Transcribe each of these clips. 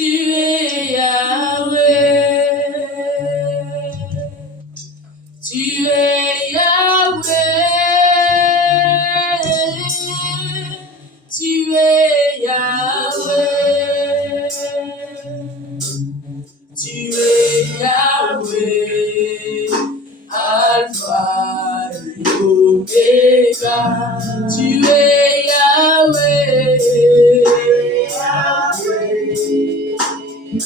Tu es Yahweh. Tu es Yahweh. Tu es Yahweh. Tu es Yahweh. Alpha et Omega. Tu es Yahweh.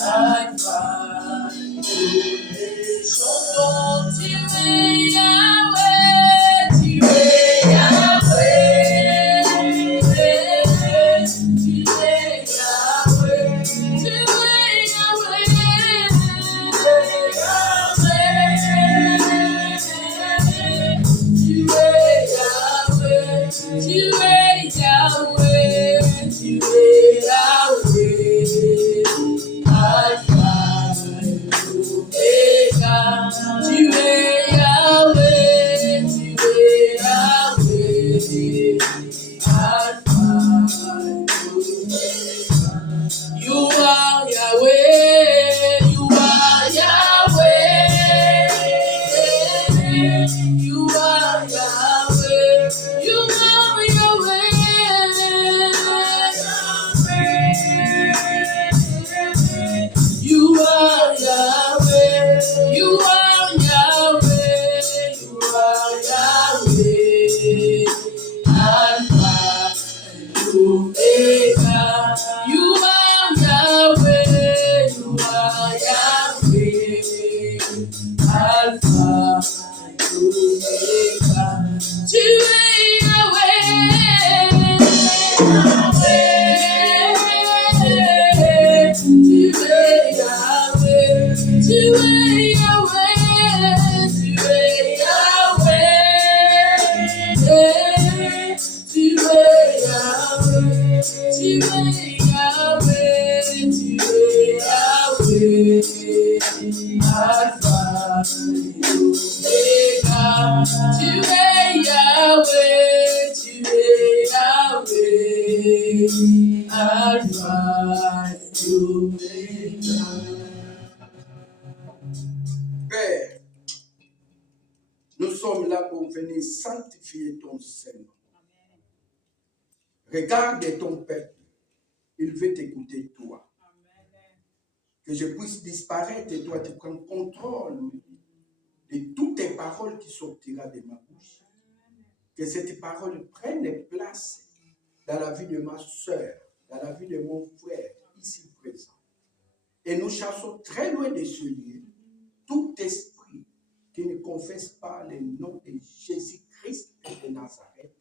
Alpha et Omega. Chantons, tu es Yahweh. Tu es Yahweh. Tu es Yahweh. Tu es You are Yahweh, you are Yahweh, you are Yahweh, you are Yahweh, you are Yahweh, you are Yahweh, you are Yahweh, Alpha and Omega. You are Yahweh, you are Yahweh, Alpha and Omega. Tu es Yahweh, Yahweh, tu es Yahweh, tu es Yahweh, tu es Yahweh, tu es Yahweh. Tu es Yahweh, tu es Yahweh, Alpha et Omega. Tu es Yahweh, Alpha et Omega. Père, nous sommes là pour venir sanctifier ton Seigneur. Regarde ton peuple. Il veut t'écouter, toi. Que je puisse disparaître et toi, tu prends contrôle de toutes tes paroles qui sortiront de ma bouche. Que cette parole prenne place dans la vie de ma soeur, dans la vie de mon frère, ici présent. Et nous chassons très loin de ce lieu tout esprit qui ne confesse pas le nom de Jésus-Christ de Nazareth.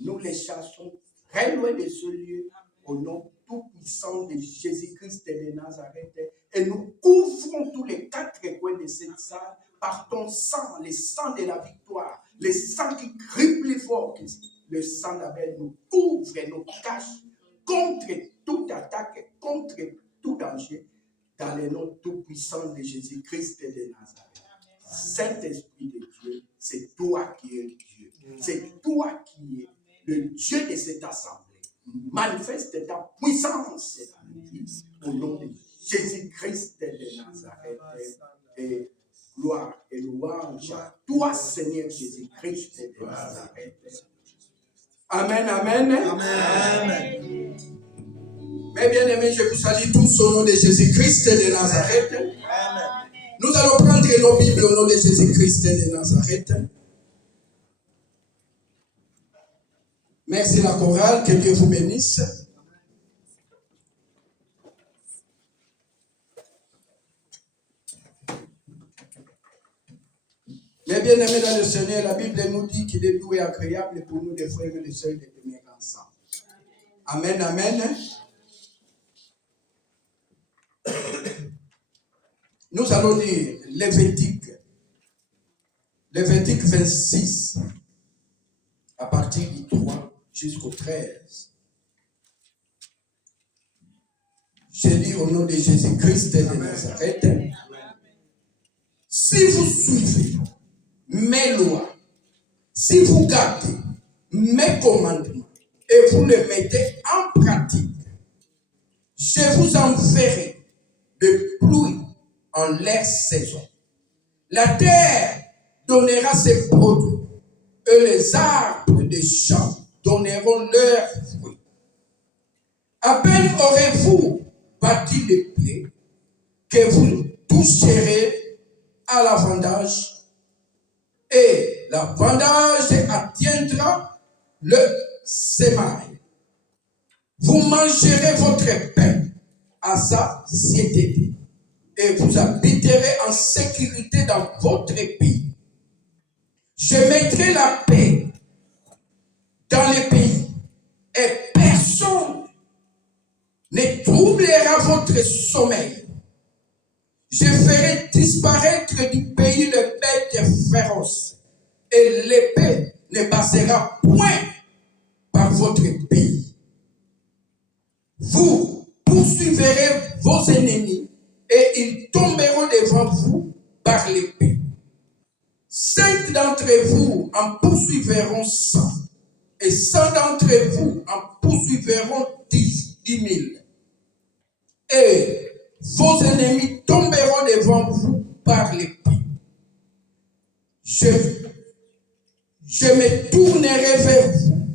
Nous les chassons très loin de ce lieu au nom tout-puissant de Jésus-Christ de Nazareth et nous couvrons tous les quatre coins de cette salle par ton sang, le sang de la victoire, le sang qui crie plus fort que le sang d'Abel nous couvre et nous cache contre toute attaque, contre tout danger dans le nom tout-puissant de Jésus-Christ de Nazareth. Saint-Esprit de Dieu, c'est toi qui es Dieu. C'est toi qui es le Dieu de cette assemblée. Manifeste ta puissance dans notre vie au nom de Jésus-Christ de Nazareth. Et gloire et louange à toi, Seigneur Jésus-Christ de Nazareth. Amen, amen. Amen. Mes bien-aimés, je vous salue tous au nom de Jésus-Christ de Nazareth. Amen. Nous allons prendre nos Bibles au nom de Jésus-Christ de Nazareth. Merci la chorale, que Dieu vous bénisse. Mes bien-aimés dans le Seigneur, la Bible nous dit qu'il est doux et agréable pour nous, les frères et les sœurs, de demeurer ensemble. Amen, amen. Nous allons lire Lévitique 26, à partir du 3 jusqu'au 13. Je lis au nom de Jésus-Christ de Nazareth. Si vous suivez mes lois, si vous gardez mes commandements et vous les mettez en pratique, Je vous enverrai de pluie en leur saison. La terre donnera ses produits et les arbres des champs donneront leurs fruits. À peine aurez-vous bâti des blés que vous toucherez à la vendange et la vendange atteindra le semail. Vous mangerez votre pain à sa satiété et vous habiterez en sécurité dans votre pays. Je mettrai la paix dans les pays et personne ne troublera votre sommeil. Je ferai disparaître du pays les bêtes féroces et l'épée ne passera point par votre pays. Vous poursuivrez vos ennemis et ils tomberont devant vous par l'épée. 5 d'entre vous en poursuivront 100 et 100 d'entre vous en poursuivront 10 000. Et vos ennemis tomberont devant vous par l'épée. Je me tournerai vers vous,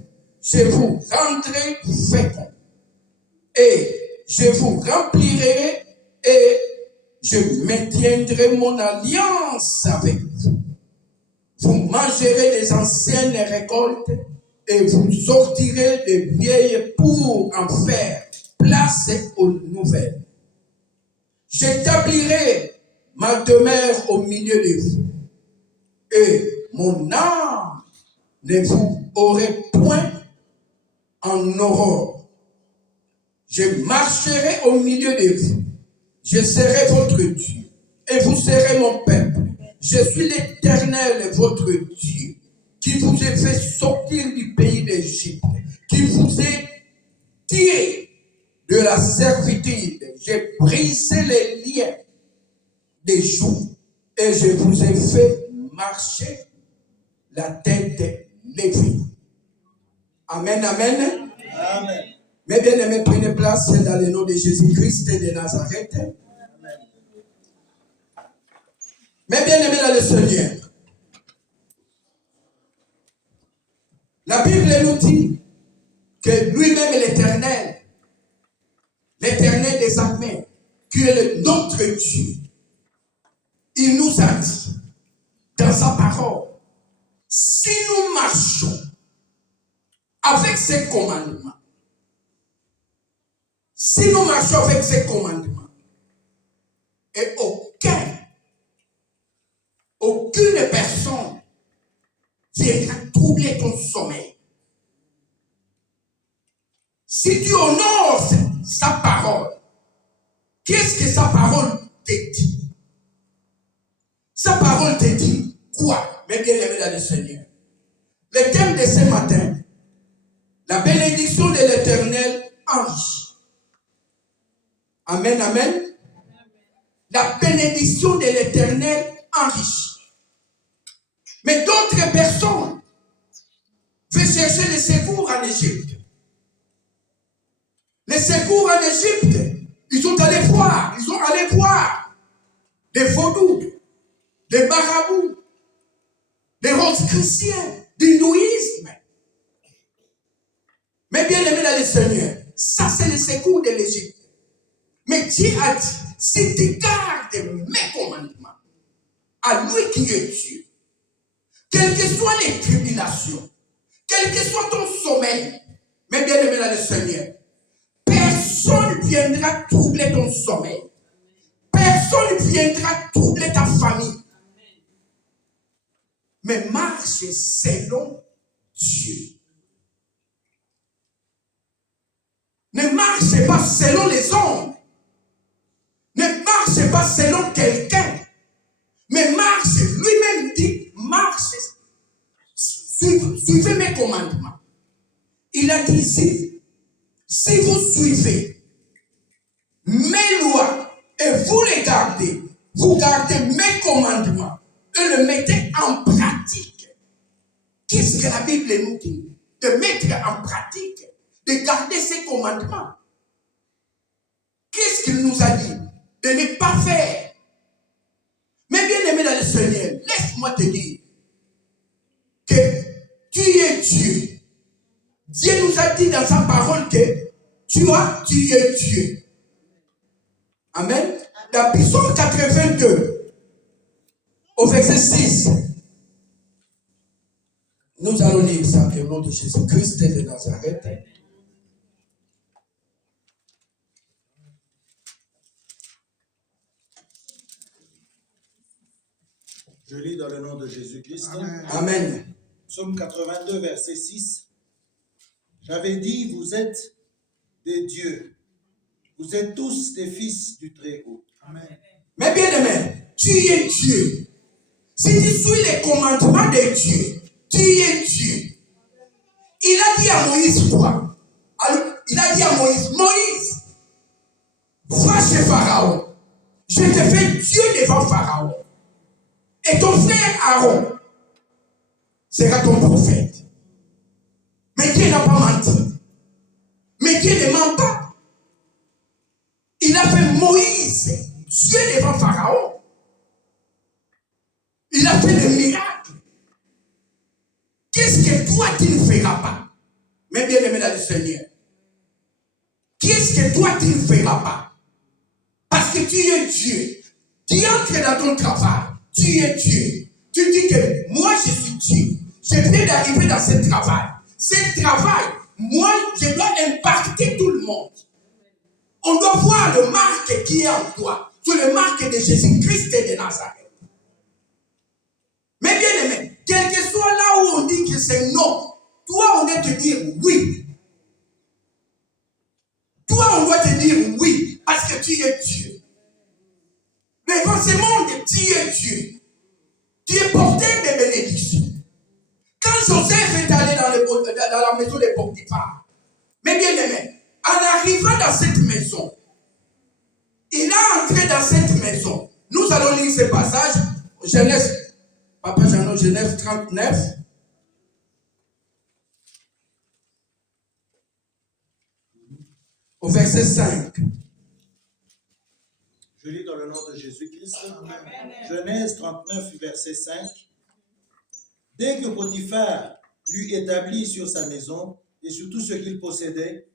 je vous rendrai fécond, et je vous remplirai, et je maintiendrai mon alliance avec vous. Vous mangerez les anciennes récoltes, et vous sortirez des vieilles pour en faire place aux nouvelles. J'établirai ma demeure au milieu de vous, et mon âme ne vous aurait point en horreur. Je marcherai au milieu de vous, je serai votre Dieu, et vous serez mon peuple. Je suis l'Éternel, votre Dieu, qui vous ai fait sortir du pays d'Égypte, qui vous ai tiré de la servitude. J'ai brisé les liens des jougs et je vous ai fait marcher la tête levée. Amen, amen. Amen. Mes bien-aimés, prenez place dans le nom de Jésus-Christ de Nazareth. Mes bien-aimés dans le Seigneur, la Bible nous dit que lui-même est l'Éternel des armées, qui est notre Dieu. Il nous a dit dans sa parole, si nous marchons avec ses commandements, et aucune personne viendra troubler ton sommeil. Si tu honores sa parole, qu'est-ce que sa parole te dit? Sa parole te dit quoi, mes bien-aimés dans le Seigneur? Le thème de ce matin, la bénédiction de l'Éternel enrichit. Amen, amen. La bénédiction de l'Éternel enrichit. Mais d'autres personnes veulent chercher le secours en Égypte. Les secours en Égypte, ils sont allés voir des vaudous, des marabouts, des rosicruciens, du hindouisme. Mais bien aimé dans le Seigneur, ça c'est le secours de l'Égypte. Mais Dieu a dit, si tu gardes mes commandements, à lui qui est Dieu, quelles que soient les tribulations, quel que soit ton sommeil, mais bien aimé dans le Seigneur, personne ne viendra troubler ton sommeil. Personne ne viendra troubler ta famille. Mais marche selon Dieu. Ne marche pas selon les hommes. Ne marche pas selon quelqu'un. Mais marche, lui-même dit, marche, suivez mes commandements. Il a dit ici, si vous suivez mes lois et vous les gardez, vous gardez mes commandements et le mettez en pratique. Qu'est-ce que la Bible nous dit? De mettre en pratique, de garder ses commandements. qu'est-ce qu'il nous a dit? De ne pas faire. Mais bien aimé dans le Seigneur, laisse-moi te dire que tu es Dieu. Dieu nous a dit dans sa parole que tu es Dieu. Amen. Dans Psaume 82, au verset 6, nous allons lire ça au nom de Jésus-Christ de Nazareth. Je lis dans le nom de Jésus-Christ. Amen. Psaume 82, verset 6. J'avais dit, vous êtes des dieux. Vous êtes tous des fils du Très-Haut. Amen. Mais bien aimé, tu es Dieu. Si tu suis les commandements de Dieu, tu es Dieu. Il a dit à Moïse quoi? Il a dit à Moïse, Moïse, va chez Pharaon. Je te fais Dieu devant Pharaon. Et ton frère Aaron sera ton prophète. Mais Dieu n'a pas menti. Mais Dieu ne ment pas. Il a fait Moïse Dieu devant Pharaon. Il a fait des miracles. Qu'est-ce que toi tu ne feras pas? Mais bien aimé dans le Seigneur. Qu'est-ce que toi tu ne feras pas? Parce que tu es Dieu. Tu entres dans ton travail. Tu es Dieu. Tu dis que moi je suis Dieu. Je viens d'arriver dans ce travail. Ce travail, moi je dois impacter tout le monde. On doit voir le marque qui est en toi. C'est le marque de Jésus-Christ de Nazareth. Mais bien aimé, quel que soit là où on dit que c'est non, toi on doit te dire oui. Toi on doit te dire oui, parce que tu es Dieu. Mais forcément, tu es Dieu. Tu es porteur de bénédictions. Quand Joseph est allé dans la maison de Potiphar, mais bien aimé, en arrivant dans cette maison, il a entré dans cette maison. Nous allons lire ce passage, Genèse, Papa Jeannot, Genèse 39. Au verset 5. Je lis dans le nom de Jésus-Christ. Genèse 39, verset 5. Dès que Potiphar l'eut établi sur sa maison et sur tout ce qu'il possédait,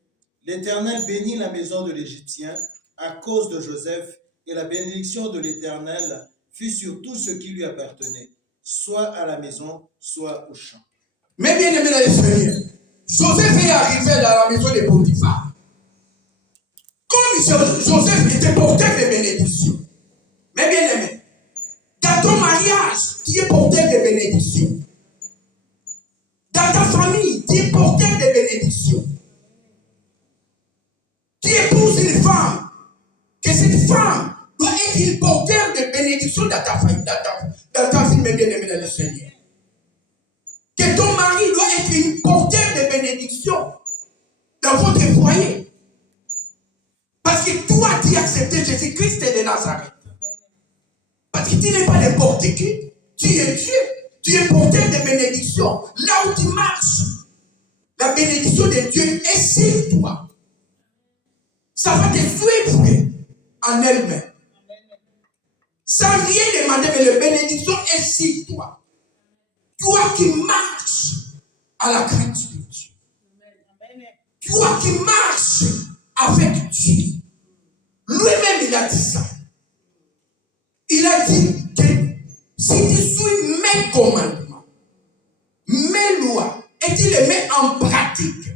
l'Éternel bénit la maison de l'Égyptien à cause de Joseph, et la bénédiction de l'Éternel fut sur tout ce qui lui appartenait, soit à la maison, soit au champ. Mais bien aimé dans le Seigneur, Joseph est arrivé dans la maison de Potiphar. Comme Joseph était porteur de bénédiction. Mais bien aimé, dans ton mariage, tu es porteur de bénédiction. Dans ta famille, tu es porteur de bénédiction. Tu épouses une femme, que cette femme doit être une porteur de bénédiction dans ta famille, dans ta vie, mais bien aimé dans le Seigneur. Que ton mari doit être une porteur de bénédiction dans votre foyer. Parce que toi, tu as accepté Jésus-Christ de Nazareth. Parce que tu n'es pas n'importe qui. Tu es Dieu. Tu es porteur de bénédiction. Là où tu marches, la bénédiction de Dieu est sur toi. Ça va te suivre en elle-même. Sans rien demander, mais la bénédiction est sur toi. Toi qui marches à la crainte de Dieu. Toi qui marches avec Dieu. Lui-même, il a dit ça. Il a dit que si tu suis mes commandements, mes lois, et tu les mets en pratique,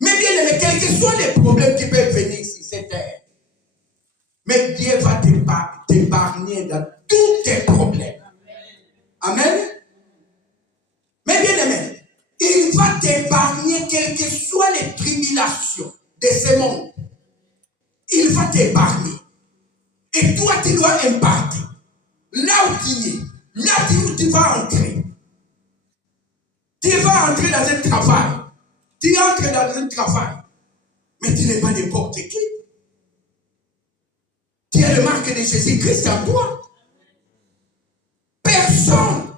mais bien aimé, quels que soient les problèmes qui peuvent venir sur cette terre, mais Dieu va t'épargner dans tous tes problèmes. Amen. Mais bien aimé, il va t'épargner quelles que soient les tribulations de ce monde. Il va t'épargner. Et toi, tu dois imparter. Là où tu es, là où tu vas entrer. Tu vas entrer dans un travail. Tu entres dans un travail. Mais tu n'es pas n'importe qui. Tu as le marque de Jésus-Christ en toi. Personne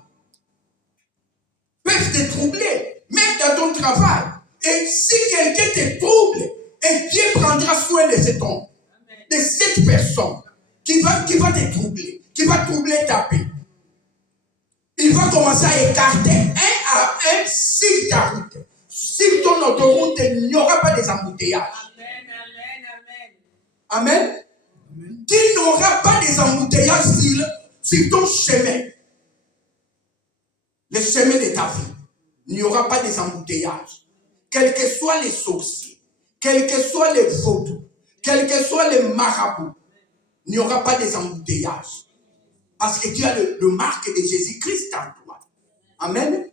ne peut te troubler, même dans ton travail. Et si quelqu'un te trouble, et Dieu prendra soin de cet homme. cette personne qui va te troubler, qui va troubler ta paix, il va commencer à écarter un à un sur ta route. Sur ton autoroute, il n'y aura pas des embouteillages. Amen. Il n'y aura pas des embouteillages sur ton chemin. Le chemin de ta vie. Il n'y aura pas des embouteillages. Quels que soient les sorciers, quels que soient les vaudous, quels que soient les marabouts, il n'y aura pas des embouteillages. Parce que tu as le marque de Jésus-Christ en toi. Amen.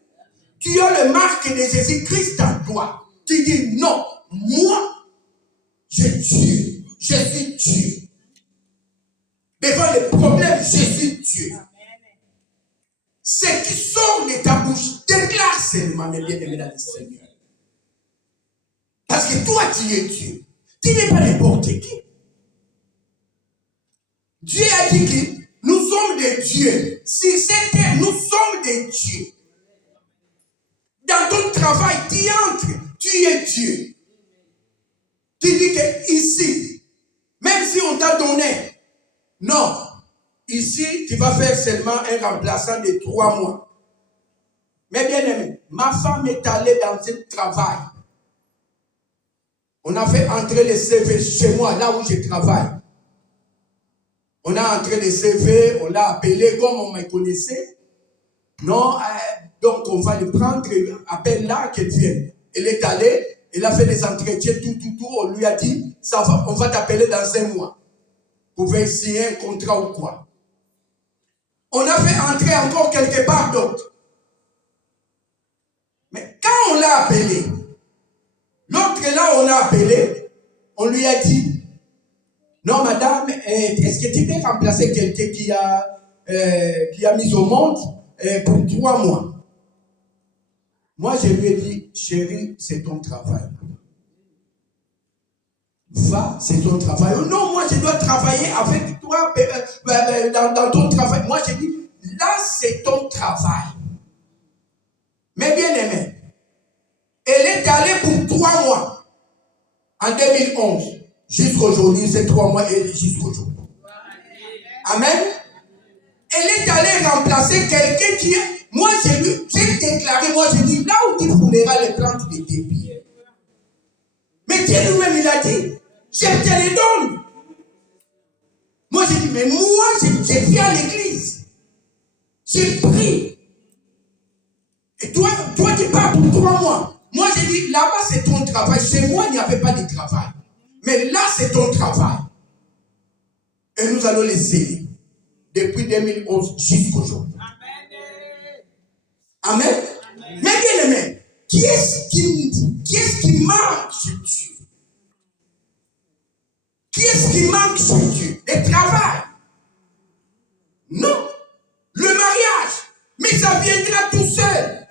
Tu as le marque de Jésus-Christ en toi. Tu dis non, moi, je Dieu. Je suis Dieu. Devant les problèmes, je suis Dieu. Ce qui sort de ta bouche, déclare seulement, mes bien-aimés dans le Seigneur. Parce que toi, tu es Dieu. Tu n'es pas n'importe qui. Dieu a dit que nous sommes des dieux. Sur cette terre, nous sommes des dieux. Dans ton travail, tu entres, tu es Dieu. Tu dis que ici, même si on t'a donné, non, ici, tu vas faire seulement un remplaçant de 3 mois. Mais bien aimé, ma femme est allée dans ce travail. On a fait entrer les CV chez moi, là où je travaille. On a entré les CV, on l'a appelé comme on me connaissait. Non, donc on va le prendre, appelle-la qu'elle vienne. Elle est allée, elle a fait des entretiens, tout. On lui a dit, ça va, on va t'appeler dans 1 mois. Vous pouvez signer un contrat ou quoi. On a fait entrer encore quelque part d'autre. Mais quand on l'a appelé, l'autre là, on l'a appelé, on lui a dit, non madame, est-ce que tu peux remplacer quelqu'un qui a mis au monde pour 3 mois? Moi, je lui ai dit, chérie, c'est ton travail. Va, c'est ton travail. Non, moi, je dois travailler avec toi dans ton travail. Moi, j'ai dit, là, c'est ton travail. Mais bien aimé, elle est allée pour 3 mois. En 2011. Jusqu'aujourd'hui, c'est 3 mois et jusqu'aujourd'hui. Amen. Elle est allée remplacer quelqu'un qui est... Moi, j'ai déclaré, moi, j'ai dit, là où tu fouleras les plantes de tes pieds. Mais Dieu lui-même, il a dit, je te les donne. Moi, j'ai dit, mais moi, j'ai pris à l'église. J'ai pris. Et toi, tu pars pour 3 mois. Moi, j'ai dit, là-bas, c'est ton travail. Chez moi, il n'y avait pas de travail. Mais là, c'est ton travail. Et nous allons les sceller. Depuis 2011 jusqu'aujourd'hui. Amen. Amen. Mais bien aimé, qui est-ce qui manque sur Dieu? Qui est-ce qui manque sur Dieu? Le travail. Non. Le mariage. Mais ça viendra tout seul.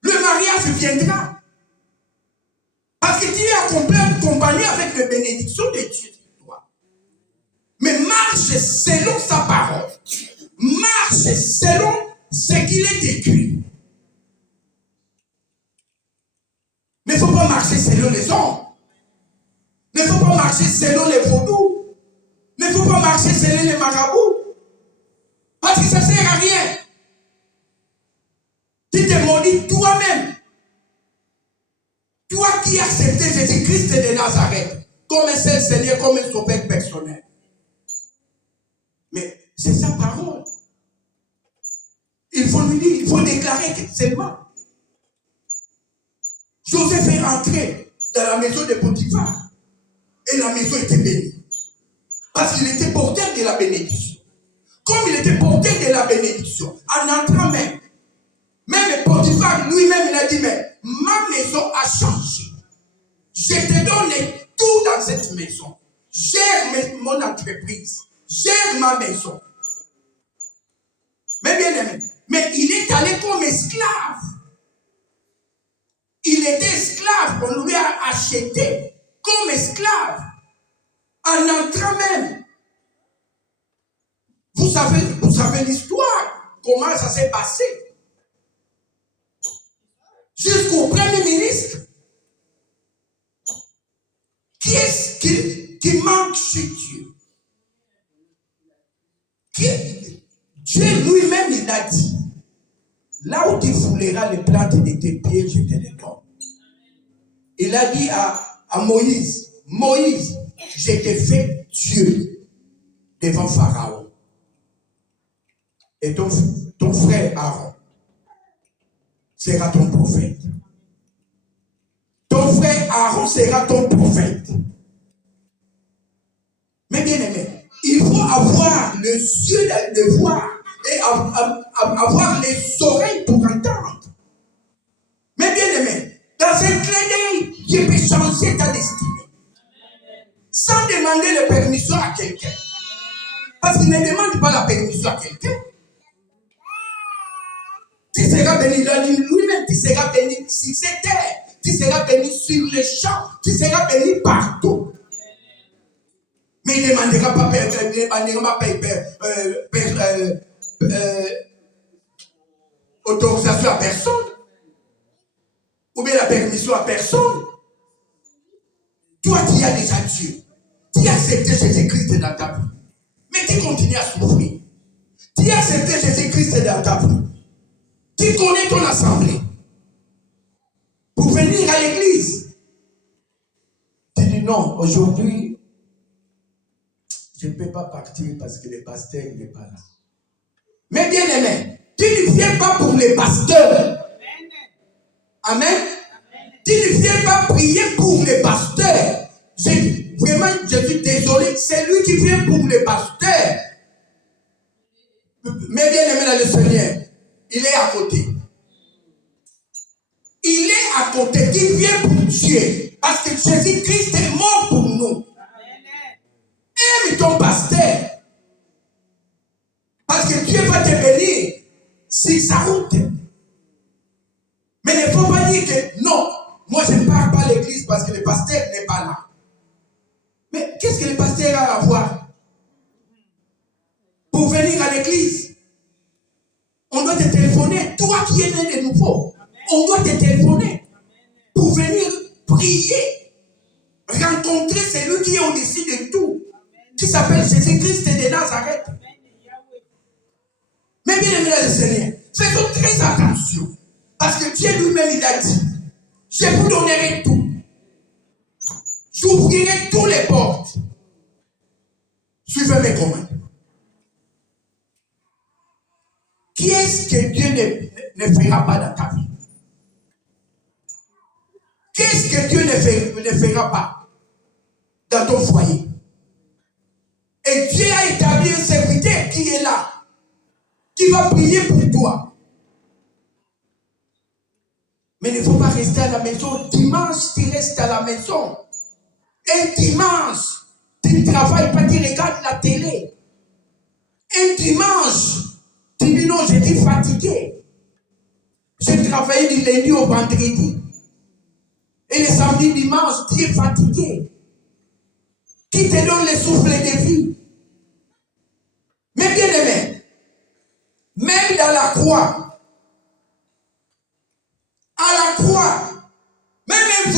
Le mariage viendra. Parce que tu es accompagné avec les bénédictions de Dieu. Mais marche selon sa parole. Marche selon ce qu'il est écrit. Mais il ne faut pas marcher selon les hommes. Il ne faut pas marcher selon les vaudous. Il ne faut pas marcher selon les marabouts. Parce que ça ne sert à rien. Tu te maudis toi-même. Toi qui as accepté Jésus-Christ de Nazareth comme un seul Seigneur, comme un sauveur personnel. Mais c'est sa parole. Il faut lui dire, il faut déclarer seulement. Joseph est entré dans la maison de Potiphar. Et la maison était bénie. Parce qu'il était porteur de la bénédiction. Comme il était porteur de la bénédiction, en entrant même Potiphar lui-même, il a dit, mais ma maison a changé. Je te donne tout dans cette maison. Gère mon entreprise. Gère ma maison. Mais bien aimé, mais il est allé comme esclave. Il était esclave, on lui a acheté comme esclave. En entrant même. Vous savez l'histoire, comment ça s'est passé. Jusqu'au premier ministre. Qui est-ce qui manque chez Dieu. Dieu lui-même, il a dit, là où tu fouleras les plantes de tes pieds, je te les donne. Il a dit à Moïse, Moïse, je t'ai fait Dieu devant Pharaon. Et ton frère Aaron sera ton prophète. Ton frère Aaron sera ton prophète. Mais bien aimé, il faut avoir les yeux de voir et avoir les oreilles pour entendre. Mais bien aimé, dans un clin d'œil, Dieu peut changer ta destinée. Sans demander la permission à quelqu'un. Parce qu'il ne demande pas la permission à quelqu'un. Tu seras béni, il a dit lui-même, tu seras béni sur cette terre, tu seras béni sur les champs, tu seras béni partout. Mais il ne demandera pas autorisation à personne, ou bien la permission à personne. Toi, tu as déjà Dieu. Tu as accepté Jésus-Christ dans ta vie. Mais tu continues à souffrir. Tu as accepté Jésus-Christ dans ta vie. Tu connais ton assemblée. Pour venir à l'église. Tu dis non, aujourd'hui, je ne peux pas partir parce que le pasteur n'est pas là. Mais bien aimé, tu ne viens pas pour les pasteurs. Amen. Tu ne viens pas prier pour les pasteurs. Vraiment, je suis désolé, c'est lui qui vient pour les pasteurs. Mais bien aimé dans le Seigneur, il est à côté. Il est à côté, qui vient pour Dieu. Parce que Jésus-Christ est mort pour nous. Aime ton pasteur. Parce que Dieu va te bénir sur sa route. Mais il ne faut pas dire que non, moi je ne pars pas à l'église parce que le pasteur n'est pas là. Mais qu'est-ce que le pasteur a à voir? Pour venir à l'église, on doit te téléphoner. Toi qui es né de nouveau, on doit te téléphoner pour venir prier, rencontrer celui qui est au-dessus de tout, qui s'appelle Jésus-Christ de Nazareth. Mais bien aimé le Seigneur, faisons très attention, parce que Dieu lui-même il a dit, je vous donnerai tout, j'ouvrirai toutes les portes, suivez mes commandes. Qui est-ce que Dieu ne fera pas dans ta vie? Qu'est-ce que Dieu ne fera pas dans ton foyer? Et Dieu a établi un serviteur qui est là, qui va prier pour toi. Mais il ne faut pas rester à la maison. Dimanche, tu restes à la maison. Un dimanche, tu ne travailles pas, tu regardes la télé. Un dimanche, tu dis non, je suis fatigué. J'ai travaillé du lundi au vendredi. Et le samedi, dimanche, tu es fatigué. Qui te donne le souffle de vie? Mais bien aimé, même dans la croix, à la croix, même un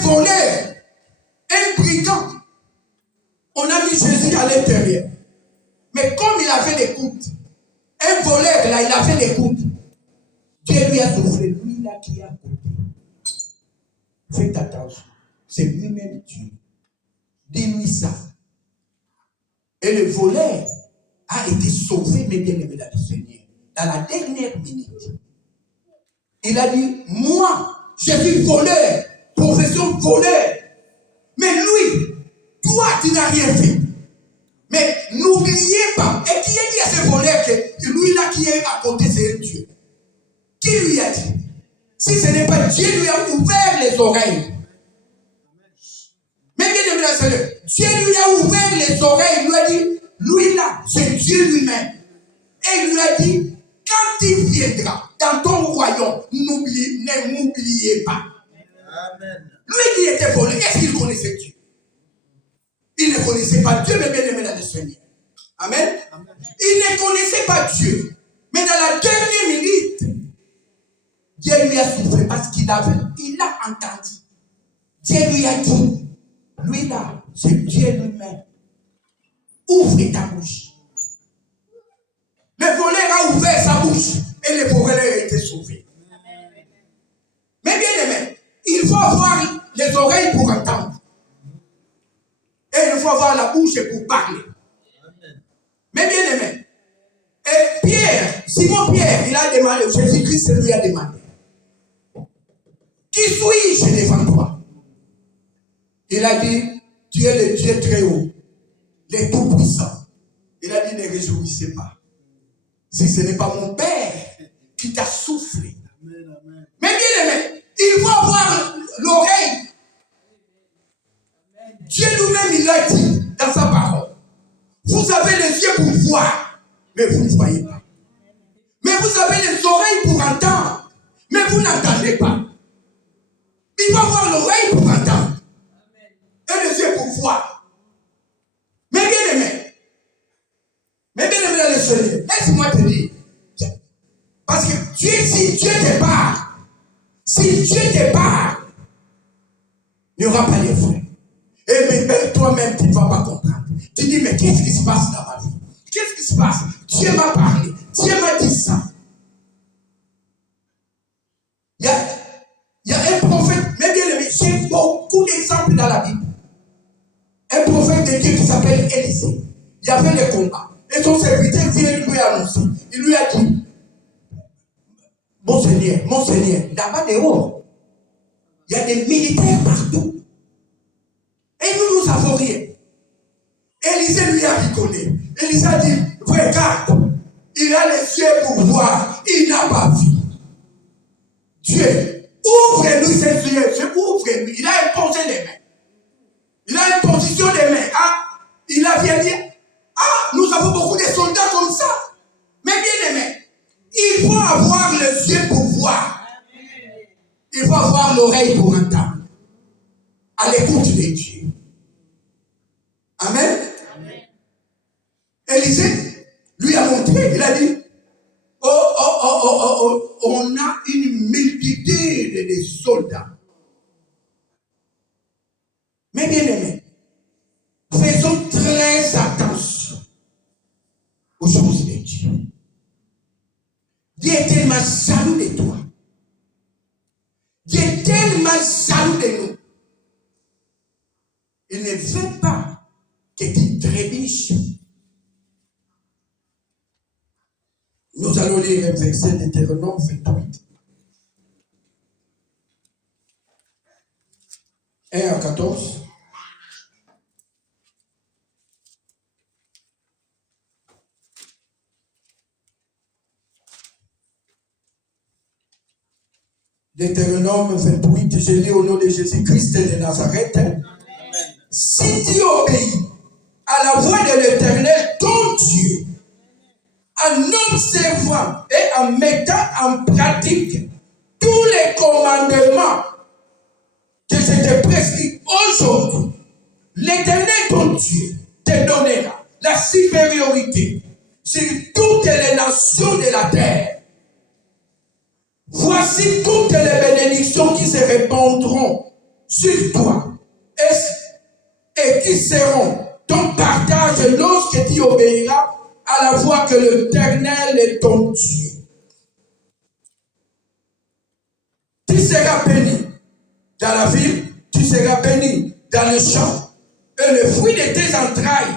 voleur, un brigand, on a mis Jésus à l'intérieur. Mais comme il avait l'écoute, un voleur là, il avait l'écoute. Dieu lui a soufflé, lui là qui est à côté. Faites attention, c'est lui-même Dieu. Dis-lui ça. Et le voleur a été sauvé, mais bien aimé dans le Seigneur. Dans la dernière minute, il a dit, moi, je suis voleur, profession voleur. Mais lui, toi, tu n'as rien fait. Mais n'oubliez pas, et qui a dit à ce voleur que lui là qui est à côté, c'est un Dieu? Qui lui a dit? Si ce n'est pas Dieu, lui a ouvert les oreilles. Mais bien aimé dans le Seigneur, Dieu lui a ouvert les oreilles, il lui a dit, lui là, c'est Dieu lui-même. Et il lui a dit, quand il viendra dans ton royaume, ne m'oubliez pas. Amen. Lui qui était volé, est-ce qu'il connaissait Dieu? Il ne connaissait pas Dieu, mais bien aimé dans le Seigneur. Amen. Il ne connaissait pas Dieu. Mais dans la dernière minute, Dieu lui a soufflé parce il a entendu. Dieu lui a dit, lui là, c'est Dieu lui-même. Ouvre ta bouche. Le voleur a ouvert sa bouche et le voleur a été sauvé. Mais bien aimé, il faut avoir les oreilles pour entendre. Et il faut avoir la bouche pour parler. Mais bien aimé, et Pierre, Simon Pierre, il a demandé, Jésus-Christ lui a demandé, qui suis-je devant toi? Il a dit, tu es le Dieu très haut, le Tout-Puissant. Il a dit, ne réjouissez pas. Si ce n'est pas mon Père qui t'a soufflé. Mais bien aimé, il faut avoir l'oreille. Dieu lui-même, il l'a dit dans sa parole. Vous avez les yeux pour voir, mais vous ne voyez pas. Mais vous avez les oreilles pour entendre, mais vous n'entendez pas. Il faut avoir l'oreille pour entendre et les yeux pour voir. Mais bien aimé dans le Seigneur, laisse-moi te dire, parce que Dieu, si Dieu te parle, il n'y aura pas d'effet. Et même toi-même, tu ne vas pas comprendre. Tu dis, mais qu'est-ce qui se passe dans ma vie? Qu'est-ce qui se passe? Dieu m'a parlé, Dieu m'a dit ça. Il y a un prophète, mais bien aimé, j'ai beaucoup d'exemples dans la Bible. Un prophète de Dieu qui s'appelle Élisée. Il y avait des combats. Et son serviteur vient lui annoncer. Il lui a dit, mon Seigneur, là-bas dehors, il y a des militaires partout. Et nous savons rien. Élisée lui a rigolé. Élisée a dit, regarde, il a les yeux pour voir, il n'a pas vu. Dieu, ouvre-lui ses yeux, ouvre-lui. Il a imposé les mains. Il a une position des mains. Ah, il a bien dit, nous avons beaucoup de soldats comme ça. Mais bien aimé, il faut avoir les yeux pour voir. Il faut avoir l'oreille pour entendre. À l'écoute de Dieu. Amen. Élisée lui a montré, il a dit, on a une multitude de soldats. Mais bien aimé, faisons très attention aux choses de Dieu. Dieu est tellement jaloux de toi. Dieu est tellement jaloux de nous. Il ne veut pas que tu trébuches. Nous allons lire un verset de Deutéronome 28. 1 à 14. Deutéronome 28, je lis au nom de Jésus-Christ de Nazareth. Amen. Si tu obéis à la voix de l'Éternel, ton Dieu, en observant et en mettant en pratique tous les commandements que je te prescris aujourd'hui, l'Éternel, ton Dieu, te donnera la supériorité sur toutes les nations de la terre. Voici toutes les bénédictions qui se répandront sur toi et qui seront ton partage lorsque tu obéiras à la voix que l'Éternel est ton Dieu. Tu seras béni dans la ville, tu seras béni dans le champ, et le fruit de tes entrailles,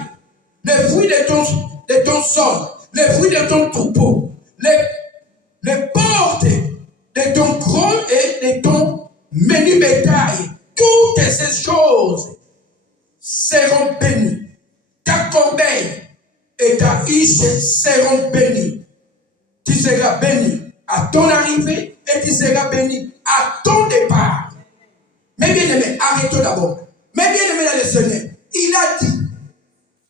le fruit de ton sol, le fruit de ton troupeau, les portes de ton gros et de ton menu bétail, toutes ces choses seront bénies. Ta corbeille et ta hiche seront bénies. Tu seras béni à ton arrivée et tu seras béni à ton départ. Mais bien aimé, arrêtons d'abord. Mais bien aimé dans le Seigneur, il a dit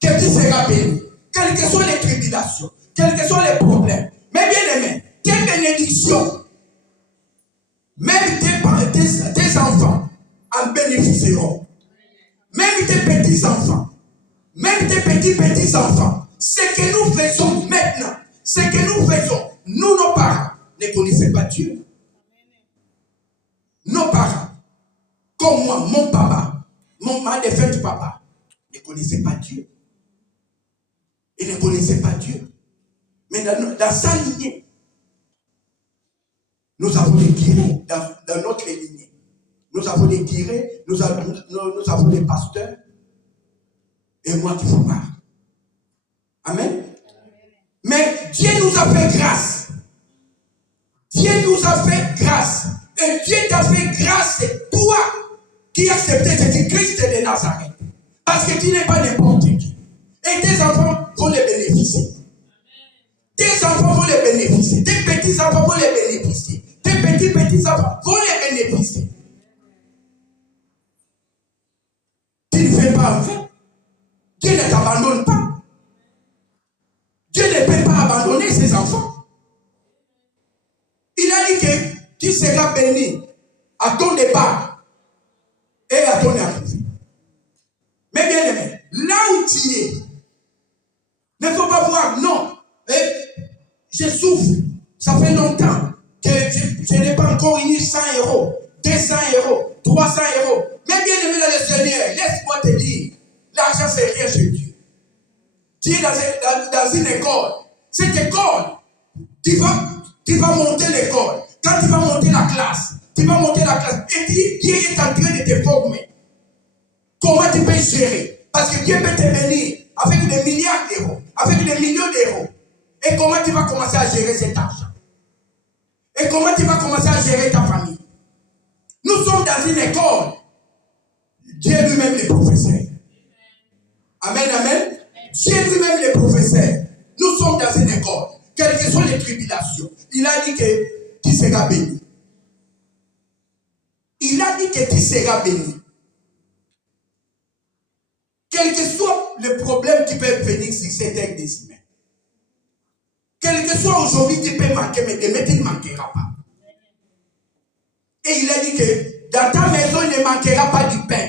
que tu seras béni, quelles que soient les tribulations, quels que soient les problèmes. Mais bien aimé, tes bénédictions, même tes enfants en bénéficieront. Même tes petits-enfants, même tes petits-petits-enfants. Ce que nous faisons maintenant, ce que nous faisons, nous, nos parents, ne connaissaient pas Dieu. Nos parents, comme moi, mon papa, ma défunte papa ne connaissait pas Dieu. Il ne connaissait pas Dieu. Mais dans sa lignée, nous avons des guéris dans notre lignée. Nous avons des guéris, nous avons des pasteurs. Et moi qui vous parle. Amen. Mais Dieu nous a fait grâce. Dieu nous a fait grâce. Et Dieu t'a fait grâce, c'est toi qui as accepté Jésus-Christ de Nazareth. Parce que tu n'es pas n'importe qui. Et tes enfants vont les bénéficier. Tes enfants vont les bénéficier. Tes petits-enfants vont les bénéficier. Tes petits-enfants vont les bénéficier. Tu ne fais pas en fait. Dieu ne t'abandonne pas. Dieu ne peut pas abandonner ses enfants. Il a dit que tu seras béni à ton départ et à ton arrivée. Mais bien aimé, là où tu es, ne faut pas voir, non. Je souffre. Ça fait longtemps que je n'ai pas encore eu 100 €, 200 €, 300 €. Mais bien aimé dans le Seigneur, laisse-moi te dire, l'argent c'est rien chez Dieu. Tu es dans une école. Cette école, tu vas monter l'école. Quand tu vas monter la classe, et Dieu est en train de te former. Comment tu peux gérer? Parce que Dieu peut te bénir avec des milliards d'euros, avec des millions d'euros. Et comment tu vas commencer à gérer cet argent? Et comment tu vas commencer à gérer ta famille? Nous sommes dans une école. Dieu lui-même est professeur. Amen, amen. Dieu lui-même est professeur. Nous sommes dans une école. Quelles que soient les tribulations, il a dit que tu seras béni. Il a dit que tu seras béni. Quel que soit le problème qui peut venir sur cette terre des humains. Quel que soit aujourd'hui, tu peux manquer, mais demain, tu ne manqueras pas. Et il a dit que dans ta maison, il ne manquera pas du pain.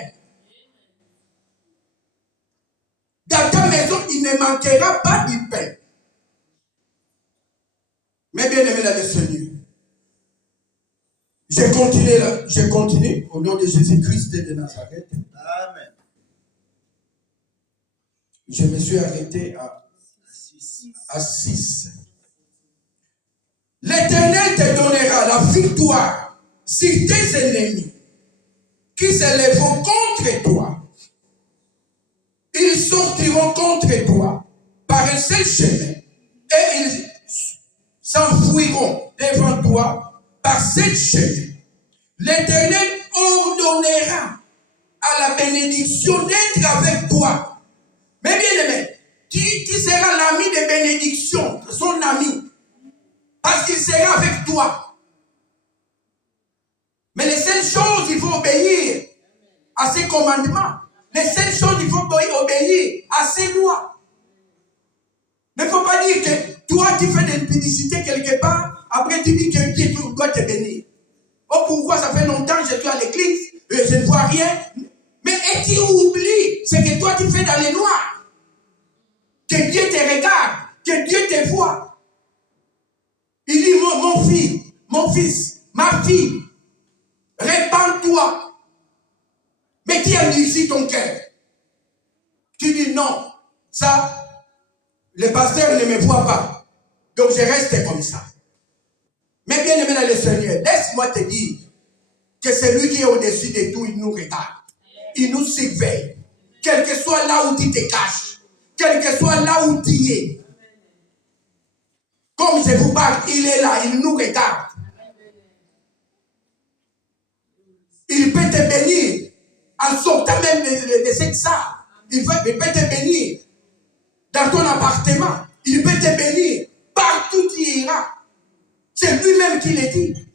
Dans ta maison, il ne manquera pas du pain. Mais bien aimé dans le Seigneur, je continue au nom de Jésus-Christ de Nazareth. Amen. Je me suis arrêté à 6. L'Éternel te donnera la victoire sur tes ennemis qui se lèveront contre toi. Ils sortiront contre toi par un seul chemin et ils s'enfuiront devant toi par seul chemin. L'Éternel ordonnera à la bénédiction d'être avec toi. Mais bien aimé, tu seras l'ami de bénédiction, son ami. Parce qu'il sera avec toi. Mais les seules choses, il faut obéir à ses commandements. Les seules choses, il faut obéir à ses lois. Il ne faut pas dire que toi, tu fais de l'impudicité quelque part, après tu dis que Dieu doit te bénir. Oh, pourquoi ça fait longtemps que je suis à l'église, je ne vois rien. Mais tu oublies ce que toi tu fais dans les noirs. Que Dieu te regarde, que Dieu te voit. Il dit, mon fils, ma fille, répands-toi. Mais qui a endurci ton cœur? Tu dis non, ça, le pasteur ne me voit pas. Donc je reste comme ça. Mais bien aimé dans le Seigneur, laisse-moi te dire que c'est lui qui est au-dessus de tout, il nous regarde. Il nous surveille. Quel que soit là où tu te caches, quel que soit là où tu es. Comme je vous parle, il est là, il nous regarde. Il peut te bénir en sortant même de cette salle. Il peut te bénir dans ton appartement. Il peut te bénir partout où tu iras. C'est lui-même qui le dit.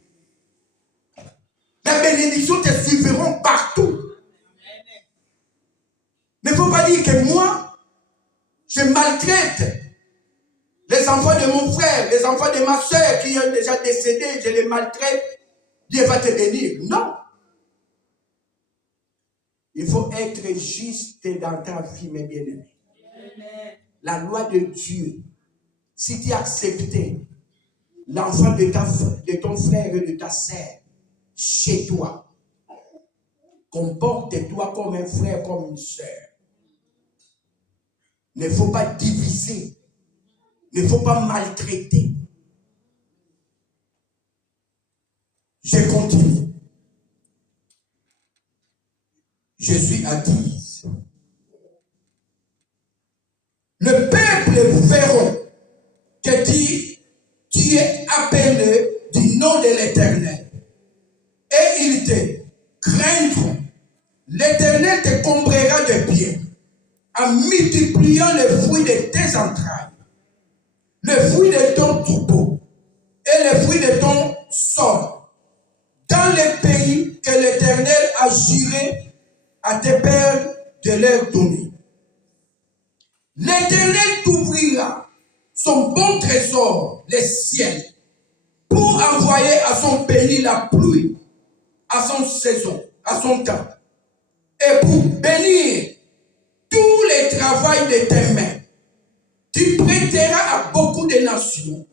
La bénédiction te suivront partout. Il ne faut pas dire que moi, je maltraite les enfants de mon frère, les enfants de ma soeur qui ont déjà décédé, je les maltraite, Dieu va te bénir. Non. Il faut être juste dans ta vie, mes bien-aimés. La loi de Dieu, si tu as accepté l'enfant de ton frère et de ta sœur chez toi, Comporte-toi comme un frère, comme une sœur. Il ne faut pas diviser. Il ne faut pas maltraiter. Je continue. Je suis à 10. Le peuple verra que tu es appelé du nom de l'Éternel. Et ils te craindront. L'Éternel te comblera de bien en multipliant le fruit de tes entrailles, le fruit de ton troupeau et le fruit de ton sol, dans les pays que l'Éternel a juré à tes pères de leur donner. L'Éternel t'ouvrira son bon trésor, les ciels, pour envoyer à son pays la pluie, à son saison, à son temps, et pour bénir tous les travaux de tes mains. Tu prêteras à beaucoup de nations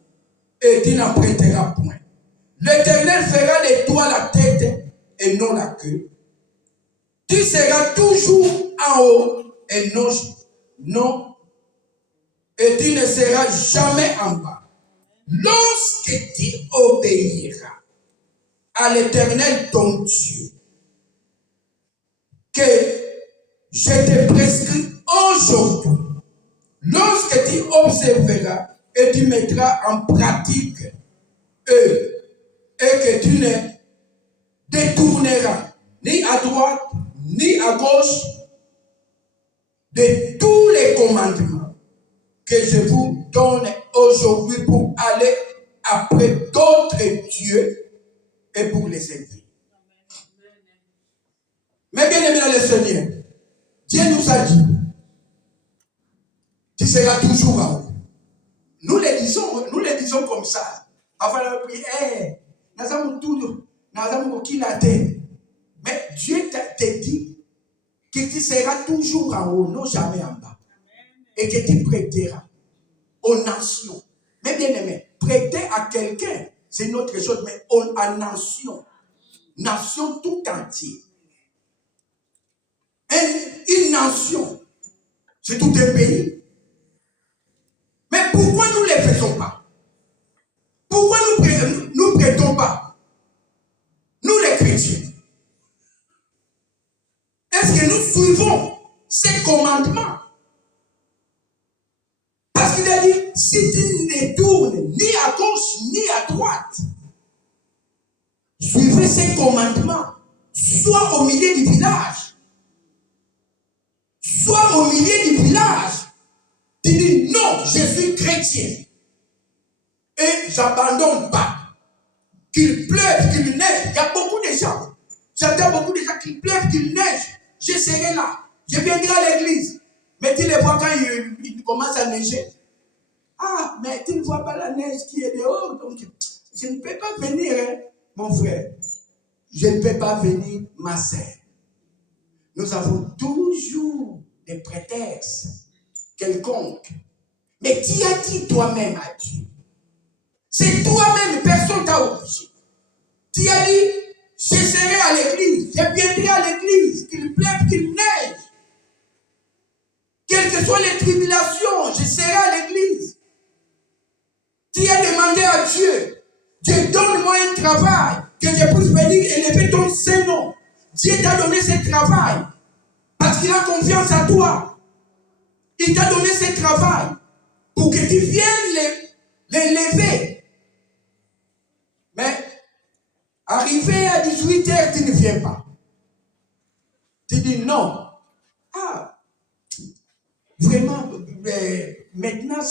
et tu n'en prêteras point. L'Éternel fera de toi la tête et non la queue. Tu seras toujours en haut et non, et tu ne seras jamais en bas. Lorsque tu obéiras à l'Éternel ton Dieu, que je te prescris aujourd'hui, lorsque tu observeras et tu mettras en pratique et que tu ne détourneras ni à droite ni à gauche de tous les commandements que je vous donne aujourd'hui pour aller après d'autres dieux et pour les servir. Mais bien aimé dans le Seigneur, Dieu nous a dit, tu seras toujours en haut. Nous le disons comme ça. Avant de prier, mais Dieu te dit que tu seras toujours en haut, non jamais en bas. Et que tu prêteras aux nations. Mais bien aimé, prêter à quelqu'un, c'est une autre chose, mais à nation. Nation tout entière. Une nation, c'est tout un pays. Mais pourquoi nous ne les faisons pas? Pourquoi nous ne prêtons pas? Nous les chrétiens. Est-ce que nous suivons ces commandements? Parce qu'il a dit, si tu ne tournes ni à gauche ni à droite, suivez ces commandements. Sois au milieu du village. Sois au milieu du village. Tu dis, non, je suis chrétien. Et j'abandonne pas. Qu'il pleuve, qu'il neige. Il y a beaucoup de gens. J'entends beaucoup de gens qu'il pleuve, qu'il neige. Je serai là. Je viendrai à l'église. Mais tu les vois quand il commence à neiger. Ah, mais tu ne vois pas la neige qui est dehors. Donc, je ne peux pas venir, hein, mon frère. Je ne peux pas venir, ma sœur. Nous avons toujours des prétextes quelconques. Mais qui a dit toi-même à Dieu? C'est toi-même, personne t'a obligé. Tu as dit, je serai à l'église, je viendrai à l'église, qu'il pleuve, qu'il neige. Quelles que soient les tribulations, je serai à l'église. Tu as demandé à Dieu, Dieu donne-moi un travail, que je puisse venir élever ton Saint-Nom. Dieu t'a donné ce travail, parce qu'il a confiance en toi. Il t'a donné ce travail, pour que tu viennes l'élever. Mais, arrivé à 18h, tu ne viens pas. Tu dis non. Ah, vraiment, maintenant,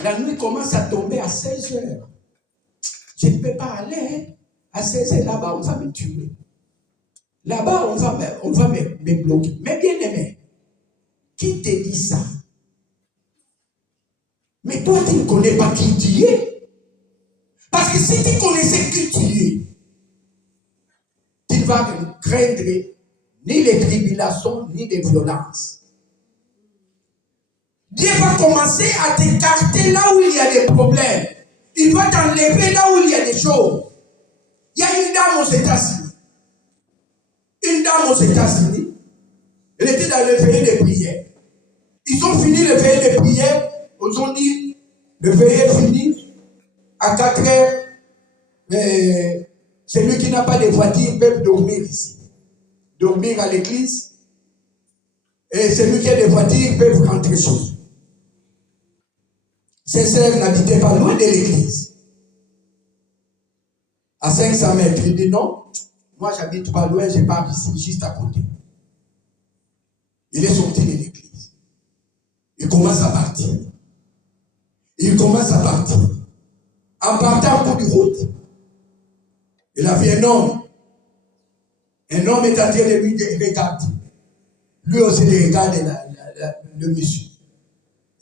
la nuit commence à tomber à 16h. Je ne peux pas aller. À 16h, là-bas, on va me tuer. Là-bas, on va me bloquer. Mais bien aimé, qui te dit ça? Mais toi, tu ne connais pas qui tu es. Parce que si tu connaissais qui tu es, tu ne vas craindre ni les tribulations, ni les violences. Dieu va commencer à t'écarter là où il y a des problèmes. Il va t'enlever là où il y a des choses. Il y a une dame aux États-Unis. dame aux États-Unis. Elle était dans le veillée de prière. Ils ont fini le veillée de prière. Ils ont dit, le veillée est fini. À 4 heures, celui qui n'a pas de voiture peut dormir ici. Dormir à l'église. Et celui qui a des voitures peut rentrer chez eux. Ces sœurs n'habitaient pas loin de l'église. À 500 mètres. Il dit non, moi j'habite pas loin, je pars ici, juste à côté. Il est sorti de l'église. Il commence à partir. Il commence à partir. En partant en cours de route, il a vu un homme. Un homme est en train de lui regarder. Lui aussi, il regarde le monsieur.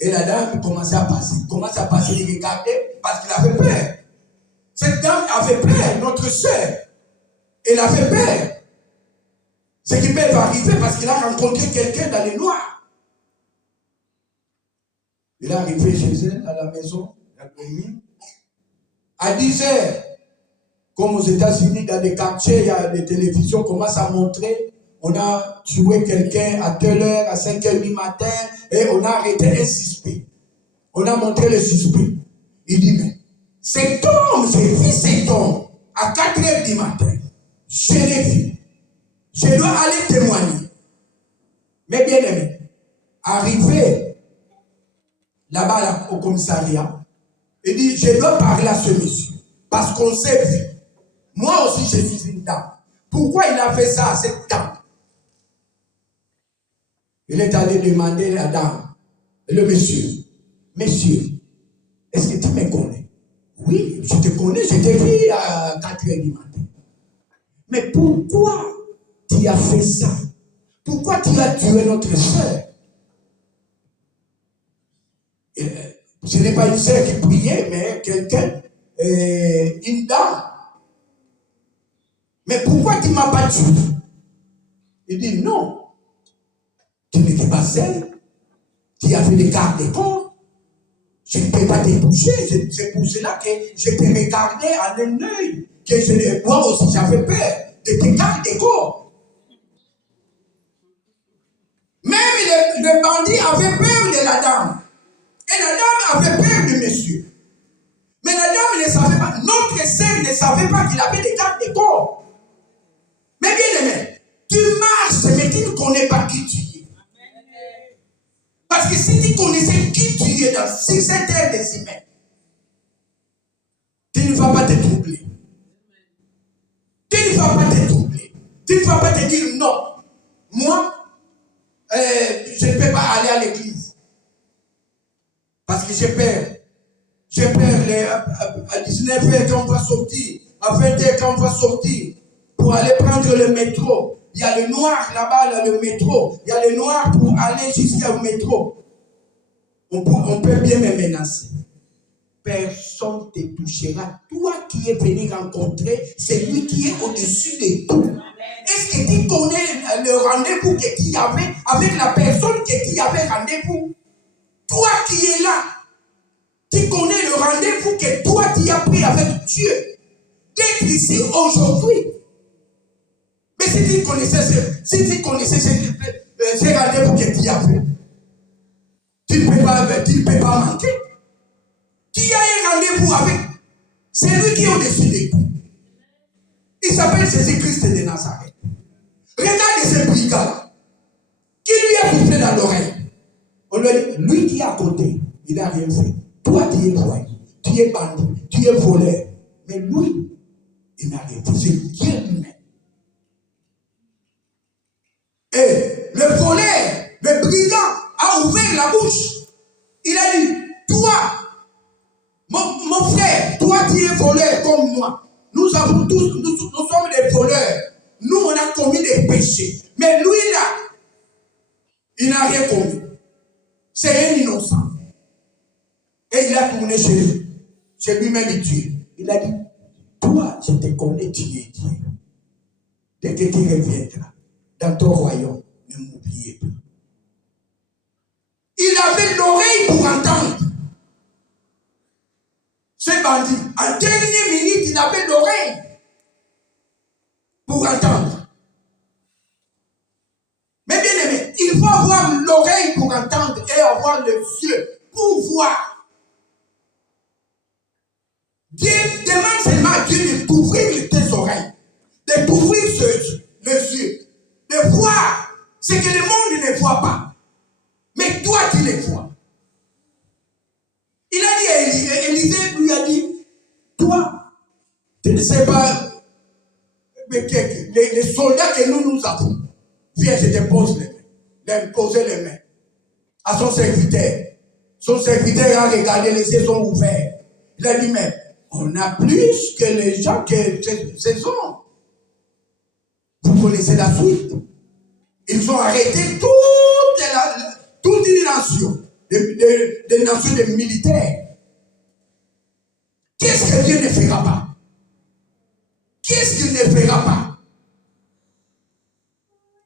Et la dame commençait à passer. Il commence à passer, il regardait parce qu'il avait peur. Cette dame avait peur, notre soeur. Elle avait peur. Ce qui peut arriver parce qu'il a rencontré quelqu'un dans les noirs. Il est arrivé chez elle, à la maison, il a dormi. À 10 heures, comme aux États-Unis, dans des quartiers, il y a des télévisions commencent à montrer. On a tué quelqu'un à telle heure, à 5 heures du matin, et on a arrêté un suspect. On a montré le suspect. Il dit, mais cet homme, j'ai vu cet homme à 4 heures du matin. Je l'ai vu. Je dois aller témoigner. Mais bien aimé, arrivé là-bas au commissariat, il dit, je dois parler à ce monsieur. Parce qu'on s'est vu. Moi aussi, je suis une dame. Pourquoi il a fait ça à cette dame? Il est allé demander à la dame, le monsieur, monsieur, est-ce que tu me connais? Oui, je te connais, je t'ai vu à 4 heures du matin. Mais pourquoi tu as fait ça? Pourquoi tu as tué notre soeur? Ce n'est pas une soeur qui priait, mais quelqu'un, une dame. Mais pourquoi tu ne m'as pas tué? Il dit non. Tu n'étais pas seul. Tu avais des gardes-corps. Je ne peux pas te toucher. C'est pour cela que je te regardais à un œil. Moi aussi, j'avais peur de tes gardes-corps. Même le bandit avait peur de la dame. Et la dame avait peur de monsieur. Mais la dame ne savait pas. Notre sœur ne savait pas qu'il avait des gardes-corps. Mais bien aimé, tu marches, mais tu ne connais pas qui tu es. Parce que si tu connaissais qui tu es dans 6-7 heures de semaine, tu ne vas pas te troubler. Tu ne vas pas te troubler. Tu ne vas pas te dire non. Moi, je ne peux pas aller à l'église. Parce que j'ai peur. J'ai peur à 19 h quand on va sortir, à 20 h quand on va sortir, pour aller prendre le métro. Il y a le noir là-bas, là, le métro. Il y a le noir pour aller jusqu'au métro. On peut bien me menacer. Personne ne te touchera. Toi qui es venu rencontrer celui qui est au-dessus de tout. Est-ce que tu connais le rendez-vous que tu avais avec la personne que tu avais rendez-vous? Toi qui es là, tu connais le rendez-vous que toi tu as pris avec Dieu. D'être ici aujourd'hui. Mais si tu connaissais ce rendez-vous que tu as fait, tu ne peux pas manquer. Tu as un rendez-vous avec celui qui est au-dessus de tout. Il s'appelle Jésus-Christ de Nazareth. Regarde ce brigands-là. Qui lui a soufflé dans l'oreille? On lui a dit, lui qui est à côté, il n'a rien fait. Toi, tu es voyou, tu es bandit, tu es voleur. Mais lui, il n'a rien fait. C'est Dieu lui-même. Et le voleur, le brigand, a ouvert la bouche. Il a dit, toi, mon frère, toi qui es voleur comme moi. Nous sommes des voleurs. Nous, on a commis des péchés. Mais lui, là, il n'a rien commis. C'est un innocent. Et il a tourné chez lui-même Dieu. Il a dit, toi, je te connais, tu es Dieu. Dès que tu reviendras dans ton royaume, ne m'oubliez pas. Il avait l'oreille pour entendre. Ce bandit, en dernière minute, il avait l'oreille pour entendre. faut avoir l'oreille pour entendre et avoir les yeux pour voir. Dieu demande seulement à Dieu d'ouvrir tes oreilles, d'ouvrir les yeux, de voir ce que le monde ne voit pas. Mais toi, tu les vois. Il a dit, Élisée lui a dit, toi, tu ne sais pas, mais les soldats que nous avons, viens, je te pose les mains, poser les mains à son serviteur. Son serviteur a regardé, les yeux sont ouverts. Il a dit, mais on a plus que les gens que ces hommes. Vous connaissez la suite. Ils ont arrêté toute une nation, des nations de militaires. Qu'est-ce que Dieu ne fera pas? Qu'est-ce qu'il ne fera pas?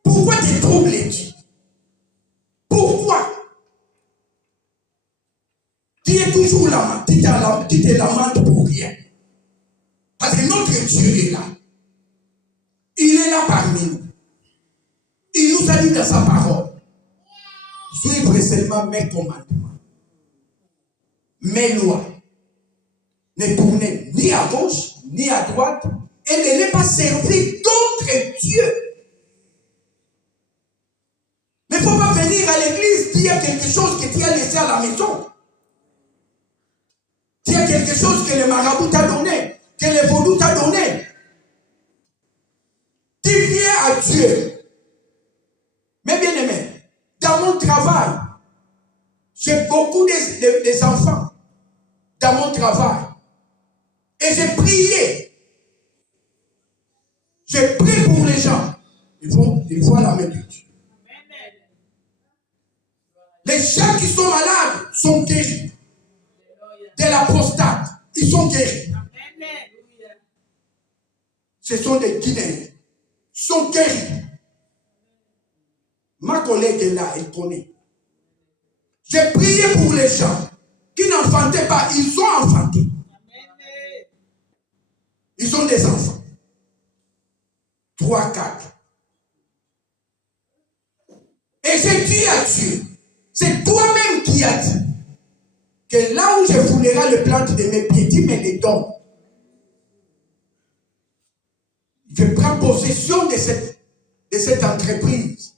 Pourquoi tu troubles Dieu? Pourquoi? Tu es toujours là, tu te lamentes pour rien. Parce que notre Dieu est là. Il est là parmi nous. Il nous a dit dans sa parole, suivre seulement mes commandements, mes lois. Ne tournez ni à gauche, ni à droite, et ne pas servir d'autres dieux. Il ne faut pas venir à l'église dire quelque chose que tu as laissé à la maison. Dire quelque chose que le marabout t'a donné, que le vaudou t'a donné. Tu viens à Dieu. Mais bien aimé, dans mon travail, j'ai beaucoup d'enfants dans mon travail. Et j'ai prié. J'ai prié pour les gens. Ils voient la main de Dieu. Les gens qui sont malades sont guéris. De la prostate, ils sont guéris. Ce sont des Guinéens. Ils sont guéris. Ma collègue est là, elle connaît. J'ai prié pour les gens qui n'enfantaient pas. Ils ont enfanté. Ils ont des enfants. 3, 4. Et j'ai dit à Dieu, c'est toi-même qui as dit que là où je foulerai le plante de mes pieds, tu me les donnes. Je prends possession de cette entreprise.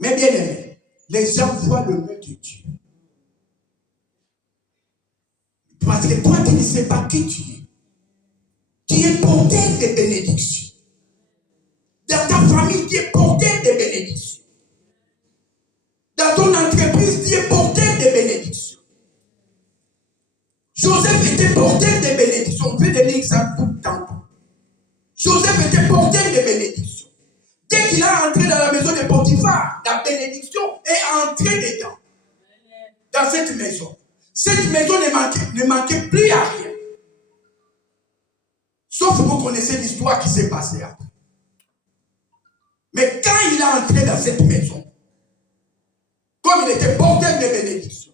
Mais bien aimé, les gens voient le main de Dieu. Parce que toi, tu ne sais pas qui tu es. Tu es porteur de bénédictions. Dans ta famille, tu es porteur de bénédictions. Dans ton entreprise, tu es porteur de bénédictions. Joseph était porteur de bénédictions. On peut donner ça tout le temps. Joseph était porteur de bénédictions. Dès qu'il a entré dans la maison de Potiphar, la bénédiction est entrée dedans. Dans cette maison. Cette maison ne manquait plus à rien. Sauf que vous connaissez l'histoire qui s'est passée après. Mais quand il a entré dans cette maison, comme il était porteur de bénédiction,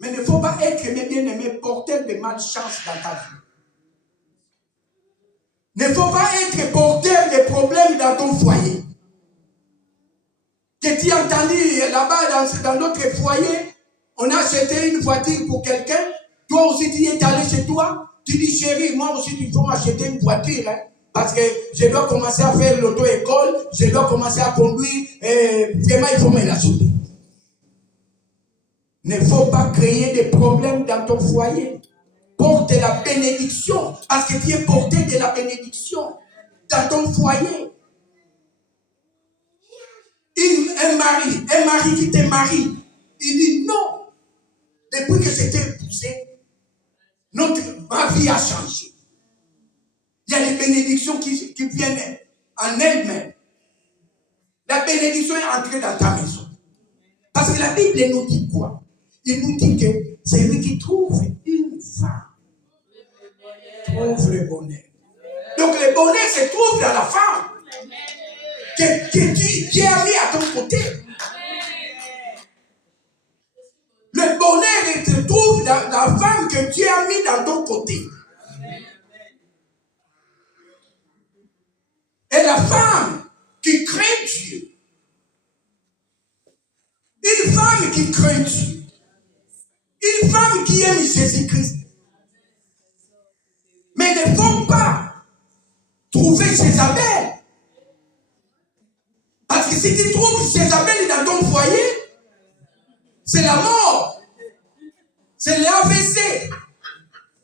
mais il ne faut pas être, mes bien-aimés, porteur de malchance dans ta vie. Il ne faut pas être porteur de problèmes dans ton foyer. Que tu as entendu là-bas dans notre foyer, on a acheté une voiture pour quelqu'un, toi aussi tu es allé chez toi, tu dis chérie, moi aussi il faut m'acheter une voiture, hein, parce que je dois commencer à faire l'auto-école, je dois commencer à conduire, vraiment il faut me l'acheter. Il ne faut pas créer des problèmes dans ton foyer. Porte la bénédiction, parce que tu es porté de la bénédiction dans ton foyer. Un mari qui te marie, il dit non. Depuis que j'étais épousé, ma vie a changé. Il y a des bénédictions qui viennent en elles-mêmes. La bénédiction est entrée dans ta maison. Parce que la Bible nous dit quoi? Il nous dit que c'est lui qui trouve une femme. Trouve le bonheur. Donc le bonheur se trouve dans la femme que Dieu a mis à ton côté. Le bonheur se trouve dans la femme que Dieu a mis dans ton côté. Et la femme qui qui craint Dieu. Une femme qui aime Jésus-Christ. Mais ne faut pas trouver Jézabel. Parce que si tu trouves Jézabel dans ton foyer, c'est la mort. C'est l'AVC.